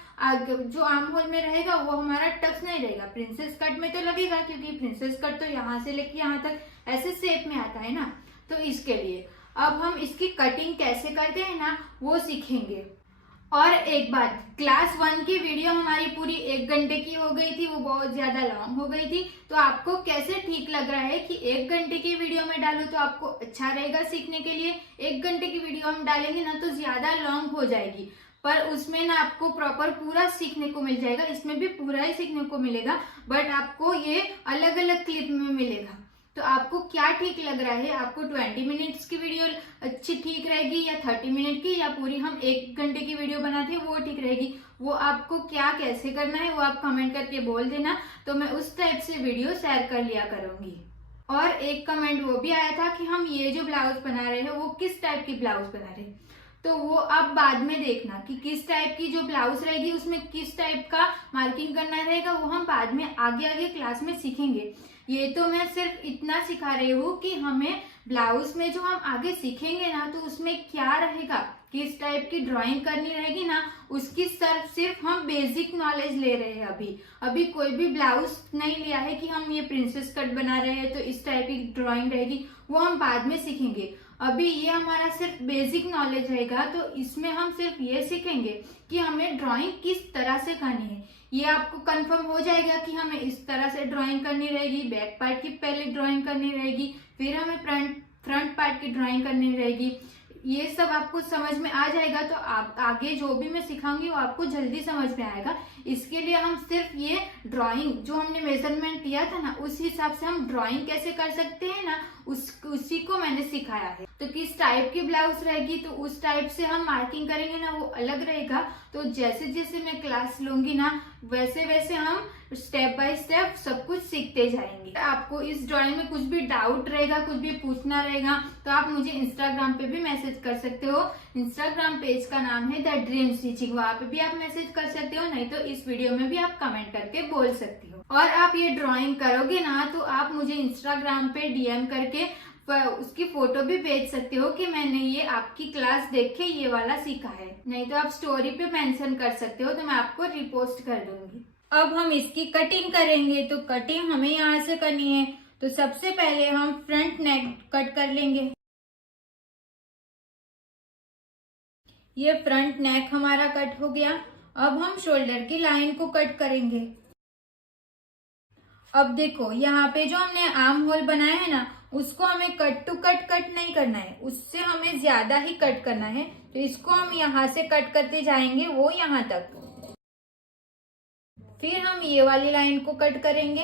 जो आर्म होल में रहेगा वो हमारा टक्स नहीं रहेगा। प्रिंसेस कट में तो लगेगा, क्योंकि प्रिंसेस कट तो यहाँ से लेके यहाँ तक ऐसे शेप में आता है ना। तो इसके लिए अब हम इसकी कटिंग कैसे करते हैं ना वो सीखेंगे। और एक बात, क्लास 1 की वीडियो हमारी पूरी 1 घंटे की हो गई थी, वो बहुत ज्यादा लॉन्ग हो गई थी। तो आपको कैसे ठीक लग रहा है कि 1 घंटे की वीडियो में डालूं तो आपको अच्छा रहेगा सीखने के लिए। 1 घंटे की वीडियो हम डालेंगे ना तो ज्यादा लॉन्ग हो जाएगी, पर उसमें ना आपको प्रॉपर पूरा सीखने को मिल जाएगा। इसमें भी पूरा ही सीखने को मिलेगा, बट आपको ये अलग अलग क्लिप में मिलेगा। तो आपको क्या ठीक लग रहा है, आपको 20 मिनट्स की वीडियो अच्छी ठीक रहेगी या 30 मिनट की, या पूरी हम 1 घंटे की वीडियो बनाते हैं वो ठीक रहेगी। वो आपको क्या कैसे करना है वो आप कमेंट करके बोल देना, तो मैं उस टाइप से वीडियो शेयर कर लिया करूंगी। और एक कमेंट वो भी आया था कि हम ये जो ब्लाउज बना रहे हैं वो किस टाइप की ब्लाउज बना रहे हैं। तो वो आप बाद में देखना कि किस टाइप की जो ब्लाउज रहेगी उसमें किस टाइप का मार्किंग करना रहेगा, वो हम बाद में आगे आगे क्लास में सीखेंगे। ये तो मैं सिर्फ इतना सिखा रही हूँ कि हमें ब्लाउज में जो हम आगे सीखेंगे ना तो उसमें क्या रहेगा, किस टाइप की ड्राइंग करनी रहेगी ना, उसकी सिर्फ हम बेसिक नॉलेज ले रहे हैं। अभी कोई भी ब्लाउज नहीं लिया है कि हम ये प्रिंसेस कट बना रहे हैं तो इस टाइप की ड्राइंग रहेगी, वो हम बाद में सीखेंगे। अभी ये हमारा सिर्फ बेसिक नॉलेज रहेगा, तो इसमें हम सिर्फ ये सीखेंगे कि हमें ड्राइंग किस तरह से करनी है। ये आपको कंफर्म हो जाएगा कि हमें इस तरह से ड्राइंग करनी रहेगी, बैक पार्ट की पहले ड्राइंग करनी रहेगी, फिर हमें फ्रंट पार्ट की ड्राइंग करनी रहेगी। ये सब आपको समझ में आ जाएगा तो आप आगे जो भी मैं सिखाऊंगी वो आपको जल्दी समझ में आएगा। इसके लिए हम सिर्फ ये ड्राइंग जो हमने मेजरमेंट लिया था ना, उस हिसाब से हम ड्राइंग कैसे कर सकते हैं ना, उसी को मैंने सिखाया है। तो किस टाइप की ब्लाउज रहेगी तो उस टाइप से हम मार्किंग करेंगे ना, वो अलग रहेगा। तो जैसे जैसे मैं क्लास लूंगी ना, वैसे वैसे हम स्टेप बाय स्टेप सब कुछ सीखते जाएंगे। आपको इस ड्राइंग में कुछ भी डाउट रहेगा, कुछ भी पूछना रहेगा, तो आप मुझे इंस्टाग्राम पे भी मैसेज कर सकते हो। इंस्टाग्राम पेज का नाम है द ड्रीम स्टिचिंग, वहां पे भी आप मैसेज कर सकते हो, नहीं तो इस वीडियो में भी आप कमेंट करके बोल सकते हो। और आप ये ड्राइंग करोगे ना तो आप मुझे इंस्टाग्राम पे डीएम करके उसकी फोटो भी भेज सकते हो कि मैंने ये आपकी क्लास देख के ये वाला सीखा है, नहीं तो आप स्टोरी पे मेंशन कर सकते हो, तो मैं आपको रिपोस्ट कर दूंगी। अब हम इसकी कटिंग करेंगे, तो कटिंग हमें यहाँ से करनी है। तो सबसे पहले हम फ्रंट नेक कट कर लेंगे। ये फ्रंट नेक हमारा कट हो गया। अब हम शोल्डर की लाइन को कट करेंगे। अब देखो यहाँ पे जो हमने आर्म होल बनाया है ना, उसको हमें कट टू कट नहीं करना है, उससे हमें ज्यादा ही कट करना है। तो इसको हम यहाँ से कट करते जाएंगे वो यहाँ तक। फिर हम ये वाली लाइन को कट करेंगे।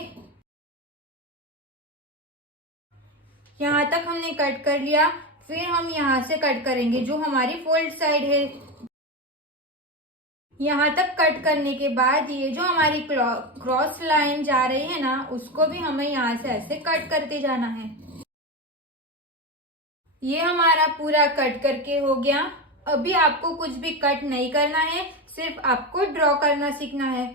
यहाँ तक हमने कट कर लिया। फिर हम यहाँ से कट करेंगे जो हमारी फोल्ड साइड है। यहाँ तक कट करने के बाद ये जो हमारी क्रॉस लाइन जा रही है ना, उसको भी हमें यहाँ से ऐसे कट करते जाना है। ये हमारा पूरा कट करके हो गया। अभी आपको कुछ भी कट नहीं करना है, सिर्फ आपको ड्रॉ करना सीखना है।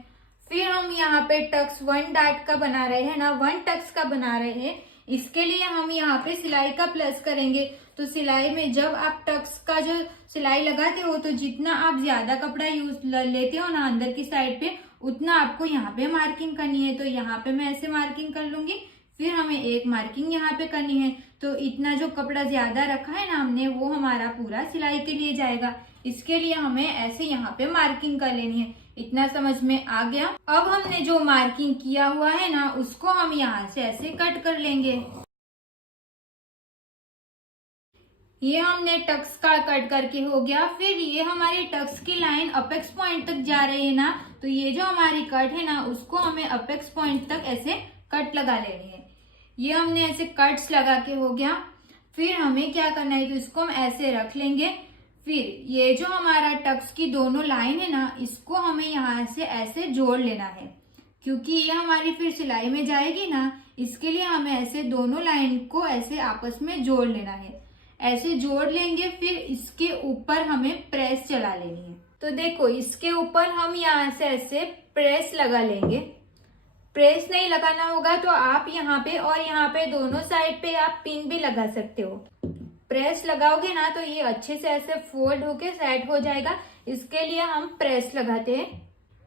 फिर हम यहाँ पे टक्स 1 डार्ट का बना रहे हैं ना, 1 टक्स का बना रहे हैं। इसके लिए हम यहाँ पे सिलाई का प्लस करेंगे। तो सिलाई में जब आप टक्स का जो सिलाई लगाते हो, तो जितना आप ज्यादा कपड़ा यूज लेते हो ना अंदर की साइड पे, उतना आपको यहाँ पे मार्किंग करनी है। तो यहाँ पे मैं ऐसे मार्किंग कर लूंगी। फिर हमें एक मार्किंग यहाँ पे करनी है। तो इतना जो कपड़ा ज्यादा रखा है ना हमने, वो हमारा पूरा सिलाई के लिए जाएगा। इसके लिए हमें ऐसे यहाँ पे मार्किंग कर लेनी है। इतना समझ में आ गया। अब हमने जो मार्किंग किया हुआ है ना, उसको हम यहाँ से ऐसे कट कर लेंगे। ये हमने टक्स का कट करके हो गया। फिर ये हमारी टक्स की लाइन अपेक्स पॉइंट तक जा रही है ना, तो ये जो हमारी कट है ना, उसको हमें अपेक्स पॉइंट तक ऐसे कट लगा लेनी है। ये हमने ऐसे कट्स लगा के हो गया। फिर हमें क्या करना है, तो इसको हम ऐसे रख लेंगे। फिर ये जो हमारा टक्स की दोनों लाइन है ना, इसको हमें यहाँ से ऐसे जोड़ लेना है, क्योंकि ये हमारी फिर सिलाई में जाएगी ना। इसके लिए हमें ऐसे दोनों लाइन को ऐसे आपस में जोड़ लेना है। ऐसे जोड़ लेंगे। फिर इसके ऊपर हमें प्रेस चला लेनी है। तो देखो इसके ऊपर हम यहाँ से ऐसे प्रेस लगा लेंगे। प्रेस नहीं लगाना होगा तो आप यहाँ पे और यहाँ पे दोनों साइड पे आप पिन भी लगा सकते हो। प्रेस लगाओगे ना तो ये अच्छे से ऐसे फोल्ड होके सेट हो जाएगा। इसके लिए हम प्रेस लगाते हैं।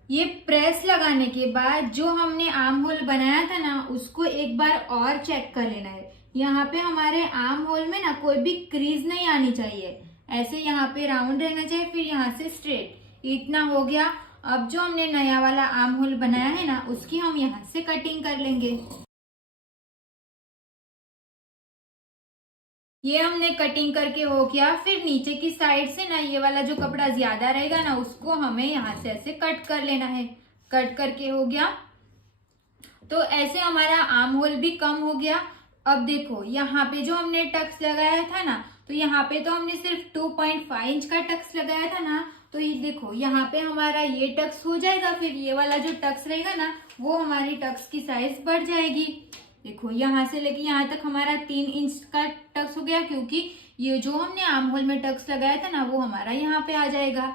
ये प्रेस लगाने के बाद जो हमने आर्म होल बनाया था ना, उसको एक बार और चेक कर लेना है। यहाँ पे हमारे आर्म होल में ना कोई भी क्रीज नहीं आनी चाहिए, ऐसे यहाँ पे राउंड रहना चाहिए, फिर यहाँ से स्ट्रेट। इतना हो गया। अब जो हमने नया वाला आर्म होल बनाया है ना, उसकी हम यहाँ से कटिंग कर लेंगे। ये हमने कटिंग करके हो गया। फिर नीचे की साइड से ना ये वाला जो कपड़ा ज्यादा रहेगा ना, उसको हमें यहाँ से ऐसे कट कर लेना है। कट करके हो गया। तो ऐसे हमारा आर्म होल भी कम हो गया। अब देखो यहाँ पे जो हमने टक्स लगाया था ना, तो यहाँ पे तो हमने सिर्फ 2.5 इंच का टक्स लगाया था ना, तो ये देखो यहाँ पे हमारा ये टक्स हो जाएगा। फिर ये वाला जो टक्स रहेगा ना, वो हमारी टक्स की साइज बढ़ जाएगी। देखो यहाँ से लेके यहाँ तक हमारा 3 इंच का टक्स हो गया, क्योंकि ये जो हमने आर्म होल में टक्स लगाया था ना, वो हमारा यहाँ पे आ जाएगा।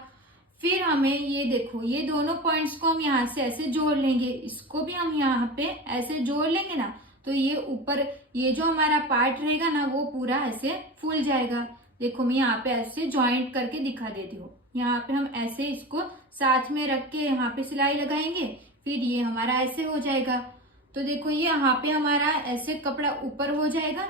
फिर हमें ये देखो ये दोनों पॉइंट्स को हम यहाँ से ऐसे जोड़ लेंगे। इसको भी हम यहाँ पे ऐसे जोड़ लेंगे ना, तो ये ऊपर ये जो हमारा पार्ट रहेगा ना, वो पूरा ऐसे फूल जाएगा। देखो मैं यहाँ पे ऐसे ज्वाइंट करके दिखा देती हूँ। यहाँ पे हम ऐसे इसको साथ में रख के यहाँ पे सिलाई लगाएंगे। फिर ये हमारा ऐसे हो जाएगा। तो देखो ये यहाँ पे हमारा ऐसे कपड़ा ऊपर हो जाएगा,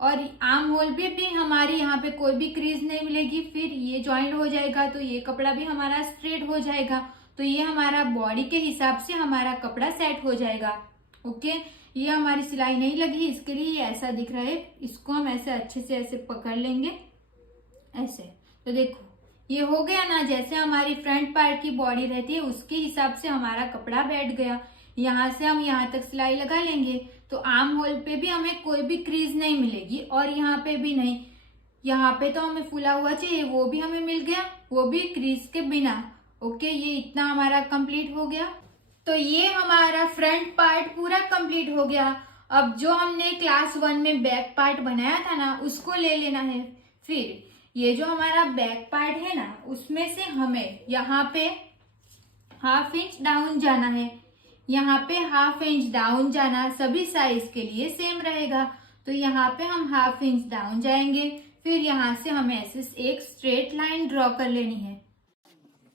और आर्म होल पे भी हमारी यहाँ पे कोई भी क्रीज नहीं मिलेगी। फिर ये ज्वाइंट हो जाएगा, तो ये कपड़ा भी हमारा स्ट्रेट हो जाएगा। तो ये हमारा बॉडी के हिसाब से हमारा कपड़ा सेट हो जाएगा। ओके, ये हमारी सिलाई नहीं लगी, इसके लिए ये ऐसा दिख रहा है। इसको हम ऐसे अच्छे से ऐसे पकड़ लेंगे। ऐसे। तो देखो ये हो गया ना, जैसे हमारी फ्रंट पार्ट की बॉडी रहती है उसके हिसाब से हमारा कपड़ा बैठ गया। यहाँ से हम यहाँ तक सिलाई लगा लेंगे तो आर्म होल पे भी हमें कोई भी क्रीज नहीं मिलेगी और यहाँ पे भी नहीं। यहाँ पे तो हमें फुला हुआ चाहिए, वो भी हमें मिल गया, वो भी क्रीज के बिना। ओके, ये इतना हमारा कंप्लीट हो गया। तो ये हमारा फ्रंट पार्ट पूरा कंप्लीट हो गया। अब जो हमने क्लास 1 में बैक पार्ट बनाया था ना उसको ले लेना है। फिर ये जो हमारा बैक पार्ट है ना उसमें से हमें यहाँ पे ½ इंच डाउन जाना है। यहाँ पे ½ इंच डाउन जाना सभी साइज के लिए सेम रहेगा। तो यहाँ पे हम ½ इंच डाउन जाएंगे। फिर यहाँ से हमें ऐसे एक स्ट्रेट लाइन ड्रॉ कर लेनी है।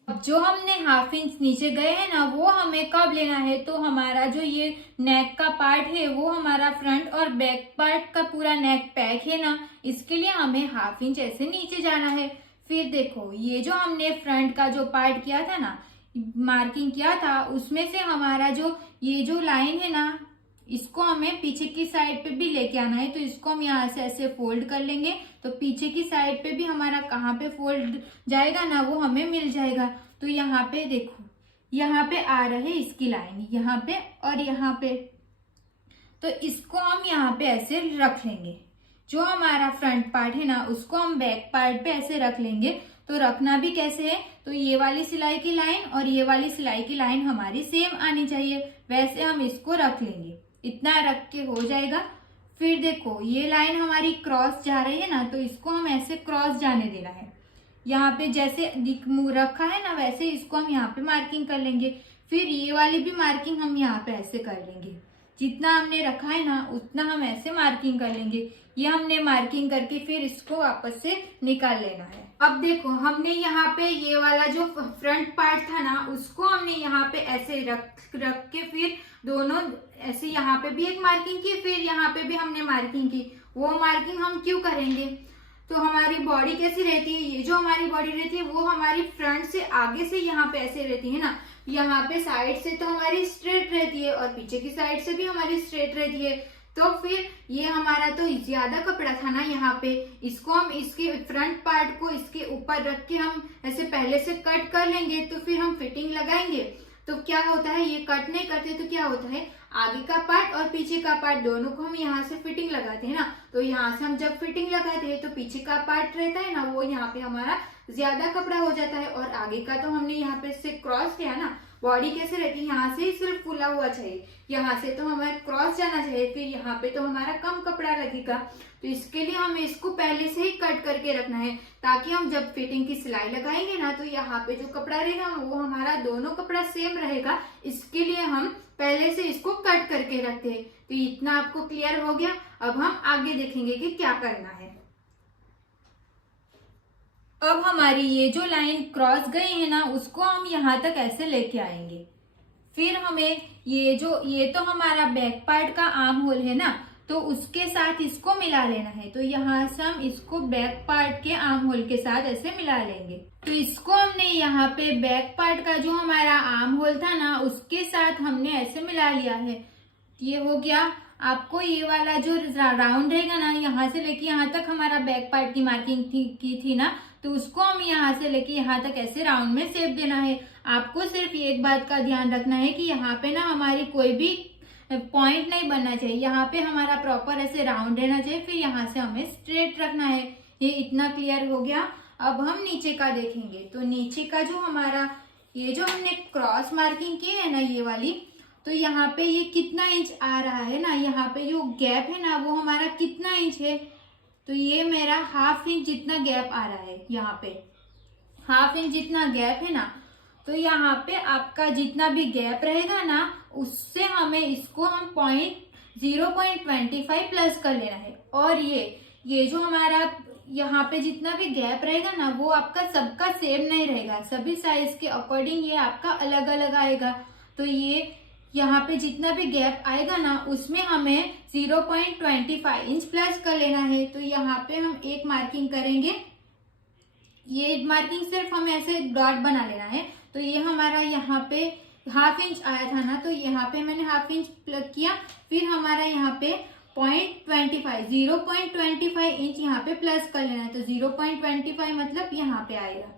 अब जो हमने ½ इंच नीचे गए हैं ना वो हमें कब लेना है, तो हमारा जो ये नेक का पार्ट है वो हमारा फ्रंट और बैक पार्ट का पूरा नेक पैक है ना, इसके लिए हमें ½ इंच ऐसे नीचे जाना है। फिर देखो ये जो हमने फ्रंट का जो पार्ट किया था ना, मार्किंग किया था, उसमें से हमारा जो ये जो लाइन है ना इसको हमें पीछे की साइड पे भी लेके आना है। तो इसको हम यहाँ से ऐसे फोल्ड कर लेंगे तो पीछे की साइड पे भी हमारा कहाँ पे फोल्ड जाएगा ना वो हमें मिल जाएगा। तो यहाँ पे देखो यहाँ पे आ रहे इसकी लाइन यहाँ पे और यहाँ पे, तो इसको हम यहाँ पे ऐसे रख लेंगे। जो हमारा फ्रंट पार्ट है ना उसको हम बैक पार्ट पे ऐसे रख लेंगे। तो रखना भी कैसे है, तो ये वाली सिलाई की लाइन और ये वाली सिलाई की लाइन हमारी सेम आनी चाहिए, वैसे हम इसको रख लेंगे। इतना रख के हो जाएगा। फिर देखो ये लाइन हमारी क्रॉस जा रही है ना, तो इसको हम ऐसे क्रॉस जाने देना है। यहाँ पे जैसे रखा है ना वैसे इसको हम यहाँ पे मार्किंग कर लेंगे। फिर ये वाली भी मार्किंग हम यहाँ पे ऐसे कर लेंगे। जितना हमने रखा है ना उतना हम ऐसे मार्किंग कर लेंगे। ये हमने मार्किंग करके फिर इसको वापस से निकाल लेना है। अब देखो हमने यहाँ पे ये वाला जो फ्रंट पार्ट था ना उसको हमने यहाँ पे ऐसे रख के फिर दोनों ऐसे यहाँ पे भी एक मार्किंग की, फिर यहाँ पे भी हमने मार्किंग की। वो मार्किंग हम क्यों करेंगे, तो हमारी बॉडी कैसी रहती है, ये जो हमारी बॉडी रहती है वो हमारी फ्रंट से आगे से यहाँ पे ऐसे रहती है ना, यहाँ पे साइड से तो हमारी स्ट्रेट रहती है और पीछे की साइड से भी हमारी स्ट्रेट रहती है। तो फिर ये हमारा तो ज्यादा कपड़ा था ना यहाँ पे, इसको हम इसके फ्रंट पार्ट को इसके ऊपर रख के हम ऐसे पहले से कट कर लेंगे। तो फिर हम फिटिंग लगाएंगे तो क्या होता है, ये कट नहीं करते तो क्या होता है, आगे का पार्ट और पीछे का पार्ट दोनों को हम यहाँ से फिटिंग लगाते हैं ना। तो यहाँ से हम जब फिटिंग लगाते हैं तो पीछे का पार्ट रहता है ना वो यहाँ पे हमारा ज्यादा कपड़ा हो जाता है और आगे का तो हमने यहाँ पे से क्रॉस किया ना। बॉडी कैसे रहती है, यहाँ से ही सिर्फ फुला हुआ चाहिए, यहाँ से तो हमें क्रॉस जाना चाहिए, फिर यहाँ पे तो हमारा कम कपड़ा लगेगा। तो इसके लिए हमें इसको पहले से ही कट करके रखना है ताकि हम जब फिटिंग की सिलाई लगाएंगे ना तो यहाँ पे जो कपड़ा रहेगा वो हमारा दोनों कपड़ा सेम रहेगा। इसके लिए हम पहले से इसको कट करके रखते हैं। तो इतना आपको क्लियर हो गया। अब हम आगे देखेंगे कि क्या करना है। अब हमारी ये जो लाइन क्रॉस गई है ना उसको हम यहाँ तक ऐसे लेके आएंगे। फिर हमें ये तो हमारा बैक पार्ट का आर्म होल है ना, तो उसके साथ इसको मिला लेना है। तो यहाँ से हम इसको बैक पार्ट के आर्म होल के साथ ऐसे मिला लेंगे। तो इसको हमने यहाँ पे बैक पार्ट का जो हमारा आर्म होल था ना उसके साथ हमने ऐसे मिला लिया है। ये हो गया। आपको ये वाला जो राउंड रहेगा ना यहाँ से लेके यहाँ तक हमारा बैक पार्ट की मार्किंग की थी ना, तो उसको हम यहाँ से लेके यहाँ तक ऐसे राउंड में शेप देना है। आपको सिर्फ एक बात का ध्यान रखना है कि यहाँ पे ना हमारी कोई भी पॉइंट नहीं बनना चाहिए, यहाँ पे हमारा प्रॉपर ऐसे राउंड रहना चाहिए। फिर यहाँ से हमें स्ट्रेट रखना है। ये इतना क्लियर हो गया। अब हम नीचे का देखेंगे। तो नीचे का जो हमारा ये जो हमने क्रॉस मार्किंग की है ना ये वाली, तो यहाँ पे ये कितना इंच आ रहा है ना, यहाँ पे जो गैप है ना वो हमारा कितना इंच है, तो ये मेरा ½ इंच जितना गैप आ रहा है। यहाँ पे ½ इंच जितना गैप है ना, तो यहाँ पे आपका जितना भी गैप रहेगा ना उससे हमें इसको हम 0.25 प्लस कर लेना है। और ये जो हमारा यहाँ पे जितना भी गैप रहेगा ना वो आपका सबका सेम नहीं रहेगा, सभी साइज के अकॉर्डिंग ये आपका अलग अलग आएगा। तो ये यहाँ पे जितना भी गैप आएगा ना उसमें हमें 0.25 इंच प्लस कर लेना है। तो यहाँ पे हम एक मार्किंग करेंगे। ये मार्किंग सिर्फ हमें ऐसे डॉट बना लेना है। तो ये हमारा यहाँ पे ½ इंच आया था ना, तो यहाँ पे मैंने ½ इंच प्लग किया। फिर हमारा यहाँ पे 0.25 इंच यहाँ पे प्लस कर लेना है। तो 0.25 मतलब यहाँ पे आएगा,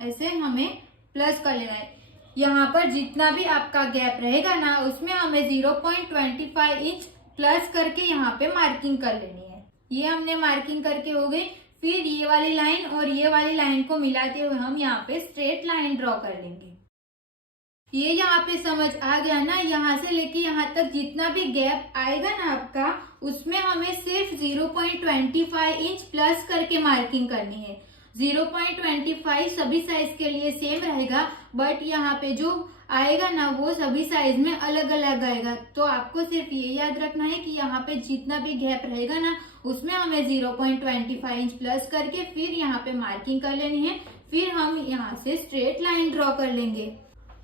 ऐसे हमें प्लस कर लेना है। यहाँ पर जितना भी आपका गैप रहेगा ना उसमें हमें 0.25 इंच प्लस करके यहाँ पे मार्किंग कर लेनी है। ये हमने मार्किंग करके हो गई। फिर ये वाली लाइन और ये वाली लाइन को मिलाते हुए हम यहाँ पे स्ट्रेट लाइन ड्रॉ कर लेंगे। ये यहाँ पे समझ आ गया ना, यहाँ से लेके यहाँ तक जितना भी गैप आएगा ना आपका उसमें हमें सिर्फ 0.25 इंच प्लस करके मार्किंग करनी है। 0.25 सभी साइज के लिए सेम रहेगा, बट यहाँ पे जो आएगा ना वो सभी साइज में अलग अलग आएगा। तो आपको सिर्फ ये याद रखना है कि यहाँ पे जितना भी गैप रहेगा ना उसमें हमें 0.25 इंच प्लस करके फिर यहाँ पे मार्किंग कर लेनी है। फिर हम यहाँ से स्ट्रेट लाइन ड्रॉ कर लेंगे।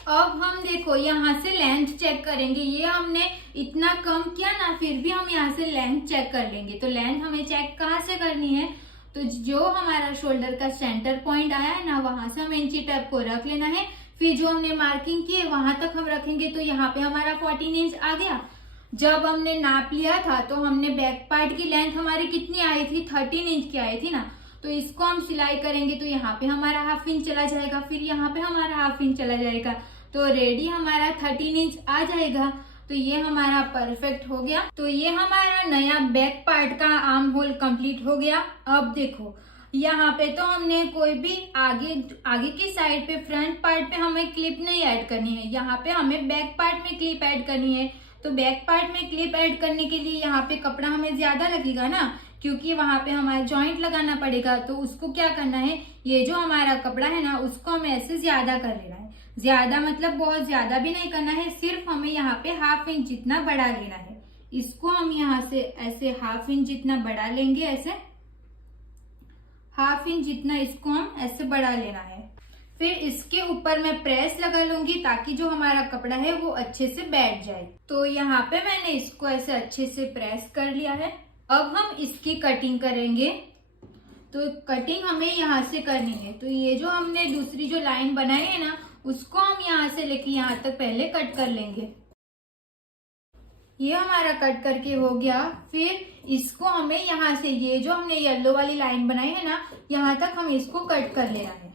अब हम देखो यहाँ से लेंथ चेक करेंगे। ये हमने इतना कम किया ना, फिर भी हम यहाँ से लेंथ चेक कर लेंगे। तो लेंथ हमें चेक कहाँ से करनी है, तो जो हमारा शोल्डर का सेंटर पॉइंट आया है ना वहां से हमें इंची टेप को रख लेना है। फिर जो हमने मार्किंग की है वहां तक हम रखेंगे। तो यहाँ पे हमारा 14 इंच आ गया। जब हमने नाप लिया था तो हमने बैक पार्ट की लेंथ हमारी कितनी आई थी, 13 इंच की आई थी ना। तो इसको हम सिलाई करेंगे तो यहाँ पे हमारा हाफ इंच चला जाएगा, फिर यहाँ पे हमारा हाफ इंच चला जाएगा। तो रेडी हमारा 13 इंच आ जाएगा। तो ये हमारा परफेक्ट हो गया। तो ये हमारा नया बैक पार्ट का आर्म होल कंप्लीट हो गया। अब देखो यहाँ पे तो हमने कोई भी आगे की साइड पे फ्रंट पार्ट पे हमें क्लिप नहीं ऐड करनी है, यहाँ पे हमें बैक पार्ट में क्लिप ऐड करनी है। तो बैक पार्ट में क्लिप ऐड करने के लिए यहाँ पे कपड़ा हमें ज्यादा लगेगा ना, क्योंकि वहां पे हमारा जॉइंट लगाना पड़ेगा। तो उसको क्या करना है, ये जो हमारा कपड़ा है ना उसको हमें ऐसे ज्यादा कर लेना है। ज्यादा मतलब बहुत ज्यादा भी नहीं करना है, सिर्फ हमें यहाँ पे हाफ इंच जितना बढ़ा लेना है। इसको हम यहाँ से ऐसे हाफ इंच जितना बढ़ा लेंगे, ऐसे हाफ इंच जितना इसको हम ऐसे बढ़ा लेना है। फिर इसके ऊपर मैं प्रेस लगा लूंगी ताकि जो हमारा कपड़ा है वो अच्छे से बैठ जाए। तो यहाँ पे मैंने इसको ऐसे अच्छे से प्रेस कर लिया है। अब हम इसकी कटिंग करेंगे। तो कटिंग हमें यहाँ से करनी है। तो ये जो हमने दूसरी जो लाइन बनाई है ना उसको हम यहाँ से लेके यहाँ तक पहले कट कर लेंगे। ये हमारा कट करके हो गया। फिर इसको हमें यहाँ से ये जो हमने येलो वाली लाइन बनाई है ना यहाँ तक हम इसको कट कर लेना है।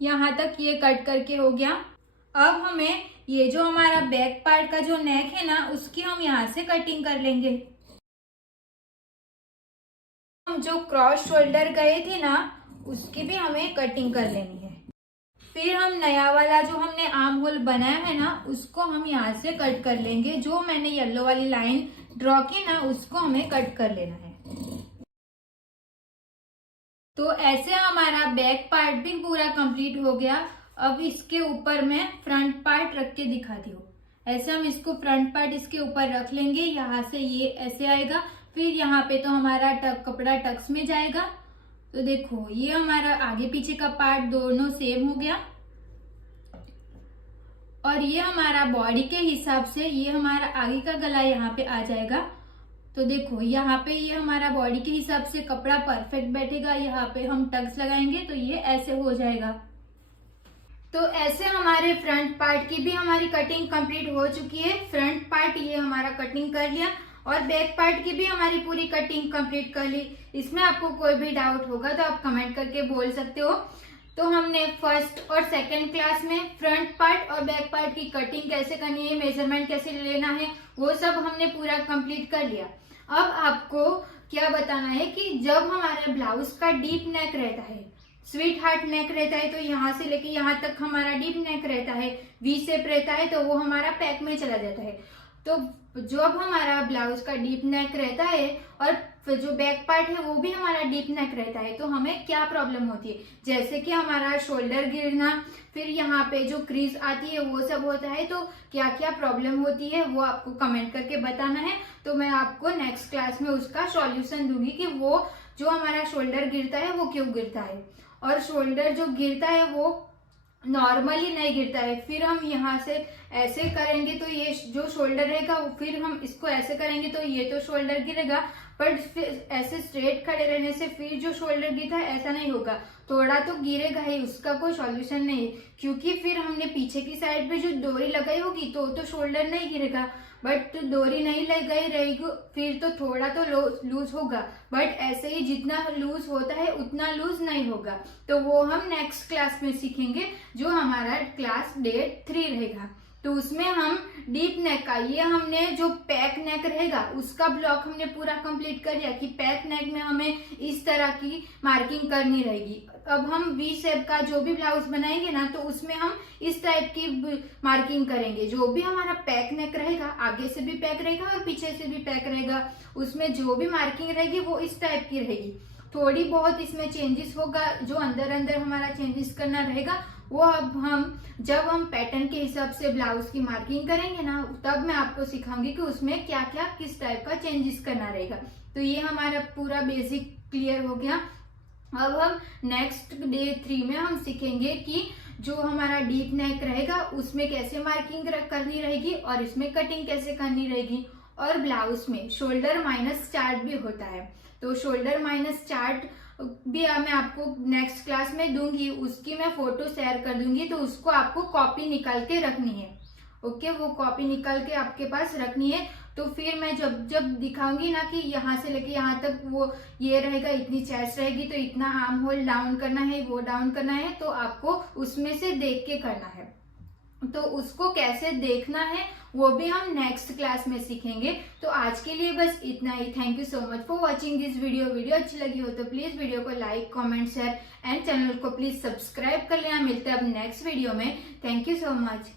यहाँ तक ये कट करके हो गया। अब हमें ये जो हमारा बैक पार्ट का जो नेक है ना उसकी हम यहाँ से कटिंग कर लेंगे। हम जो क्रॉस शोल्डर गए थे ना उसकी भी हमें कटिंग कर लेनी है। फिर हम नया वाला जो हमने आर्म होल बनाया है ना उसको हम यहाँ से कट कर लेंगे। जो मैंने येलो वाली लाइन ड्रॉ की ना उसको हमें कट कर लेना है। तो ऐसे हमारा बैक पार्ट भी पूरा कंप्लीट हो गया। अब इसके ऊपर मैं फ्रंट पार्ट रख के दिखाती हूँ। ऐसे हम इसको फ्रंट पार्ट इसके ऊपर रख लेंगे। यहाँ से ये ऐसे आएगा। फिर यहाँ पे तो हमारा कपड़ा टक्स में जाएगा। तो देखो ये हमारा आगे पीछे का पार्ट दोनों सेम हो गया। और ये हमारा बॉडी के हिसाब से ये हमारा आगे का गला यहाँ पे आ जाएगा। तो देखो यहाँ पे ये हमारा बॉडी के हिसाब से कपड़ा परफेक्ट बैठेगा। यहाँ पे हम टक्स लगाएंगे तो ये ऐसे हो जाएगा। तो ऐसे हमारे फ्रंट पार्ट की भी हमारी कटिंग कंप्लीट हो चुकी है। फ्रंट पार्ट ये हमारा कटिंग कर लिया और बैक पार्ट की भी हमारी पूरी कटिंग कंप्लीट कर ली। इसमें आपको कोई भी डाउट होगा तो आप कमेंट करके बोल सकते हो। तो हमने फर्स्ट और सेकंड क्लास में फ्रंट पार्ट और बैक पार्ट की कटिंग कैसे करनी है, मेजरमेंट कैसे लेना है, वो सब हमने पूरा कंप्लीट कर लिया। अब आपको क्या बताना है कि जब हमारा ब्लाउज का डीप नेक रहता है, स्वीट हार्ट नेक रहता है, तो यहाँ से लेके यहाँ तक हमारा डीप नेक रहता है, वी शेप रहता है, तो वो हमारा पैक में चला जाता है। तो जब हमारा ब्लाउज का डीप नेक रहता है और जो बैक पार्ट है वो भी हमारा डीप नेक रहता है, तो हमें क्या प्रॉब्लम होती है, जैसे कि हमारा शोल्डर गिरना, फिर यहाँ पे जो क्रीज आती है वो सब होता है। तो क्या क्या प्रॉब्लम होती है वो आपको कमेंट करके बताना है। तो मैं आपको नेक्स्ट क्लास में उसका सॉल्यूशन दूंगी कि वो जो हमारा शोल्डर गिरता है वो क्यों गिरता है। और शोल्डर जो गिरता है वो नॉर्मली नहीं गिरता है। फिर हम यहाँ से ऐसे करेंगे तो ये जो शोल्डर रहेगा, फिर हम इसको ऐसे करेंगे तो ये तो शोल्डर गिरेगा, बट फिर ऐसे स्ट्रेट खड़े रहने से फिर जो शोल्डर गिरता है ऐसा नहीं होगा, थोड़ा तो गिरेगा ही, उसका कोई सॉल्यूशन नहीं है, क्योंकि फिर हमने पीछे की साइड पे जो डोरी लगाई होगी तो शोल्डर नहीं गिरेगा, बट डोरी नहीं लगाई रहेगी फिर तो थोड़ा तो लूज होगा, बट ऐसे ही जितना लूज होता है उतना लूज नहीं होगा। तो वो हम नेक्स्ट क्लास में सीखेंगे, जो हमारा क्लास डे 3 रहेगा। तो उसमें हम डीप नेक का, ये हमने जो पैक नेक रहेगा उसका ब्लॉक हमने पूरा कंप्लीट कर लिया कि पैक नेक में हमें इस तरह की मार्किंग करनी रहेगी। अब हम वी शेप का जो भी ब्लाउज बनाएंगे ना, तो उसमें हम इस टाइप की मार्किंग करेंगे। जो भी हमारा पैक नेक रहेगा, आगे से भी पैक रहेगा और पीछे से भी पैक रहेगा, उसमें जो भी मार्किंग रहेगी वो इस टाइप की रहेगी। थोड़ी बहुत इसमें चेंजेस होगा, जो अंदर अंदर हमारा चेंजेस करना रहेगा वो अब हम जब हम पैटर्न के हिसाब से ब्लाउज की मार्किंग करेंगे ना, तब मैं आपको सिखाऊंगी कि उसमें क्या क्या किस टाइप का चेंजेस करना रहेगा। तो ये हमारा पूरा बेसिक क्लियर हो गया। अब हम नेक्स्ट डे 3 में हम सीखेंगे कि जो हमारा डीप नेक रहेगा उसमें कैसे मार्किंग करनी रहेगी और इसमें कटिंग कैसे करनी रहेगी। और ब्लाउज में शोल्डर माइनस चार्ट भी होता है, तो शोल्डर माइनस चार्ट भी मैं आपको नेक्स्ट क्लास में दूंगी, उसकी मैं फोटो शेयर कर दूंगी, तो उसको आपको कॉपी निकाल के रखनी है। ओके, वो कॉपी निकाल के आपके पास रखनी है। तो फिर मैं जब जब दिखाऊंगी ना कि यहाँ से लेके यहाँ तक वो ये रहेगा, इतनी चेस्ट रहेगी तो इतना आर्म होल डाउन करना है, वो डाउन करना है, तो आपको उसमें से देख के करना है। तो उसको कैसे देखना है वो भी हम नेक्स्ट क्लास में सीखेंगे। तो आज के लिए बस इतना ही। Thank you so much for watching this video अच्छी लगी हो तो प्लीज वीडियो को like, comment, share and channel को प्लीज सब्सक्राइब कर लेना। मिलते हैं अब नेक्स्ट वीडियो में। Thank you so much.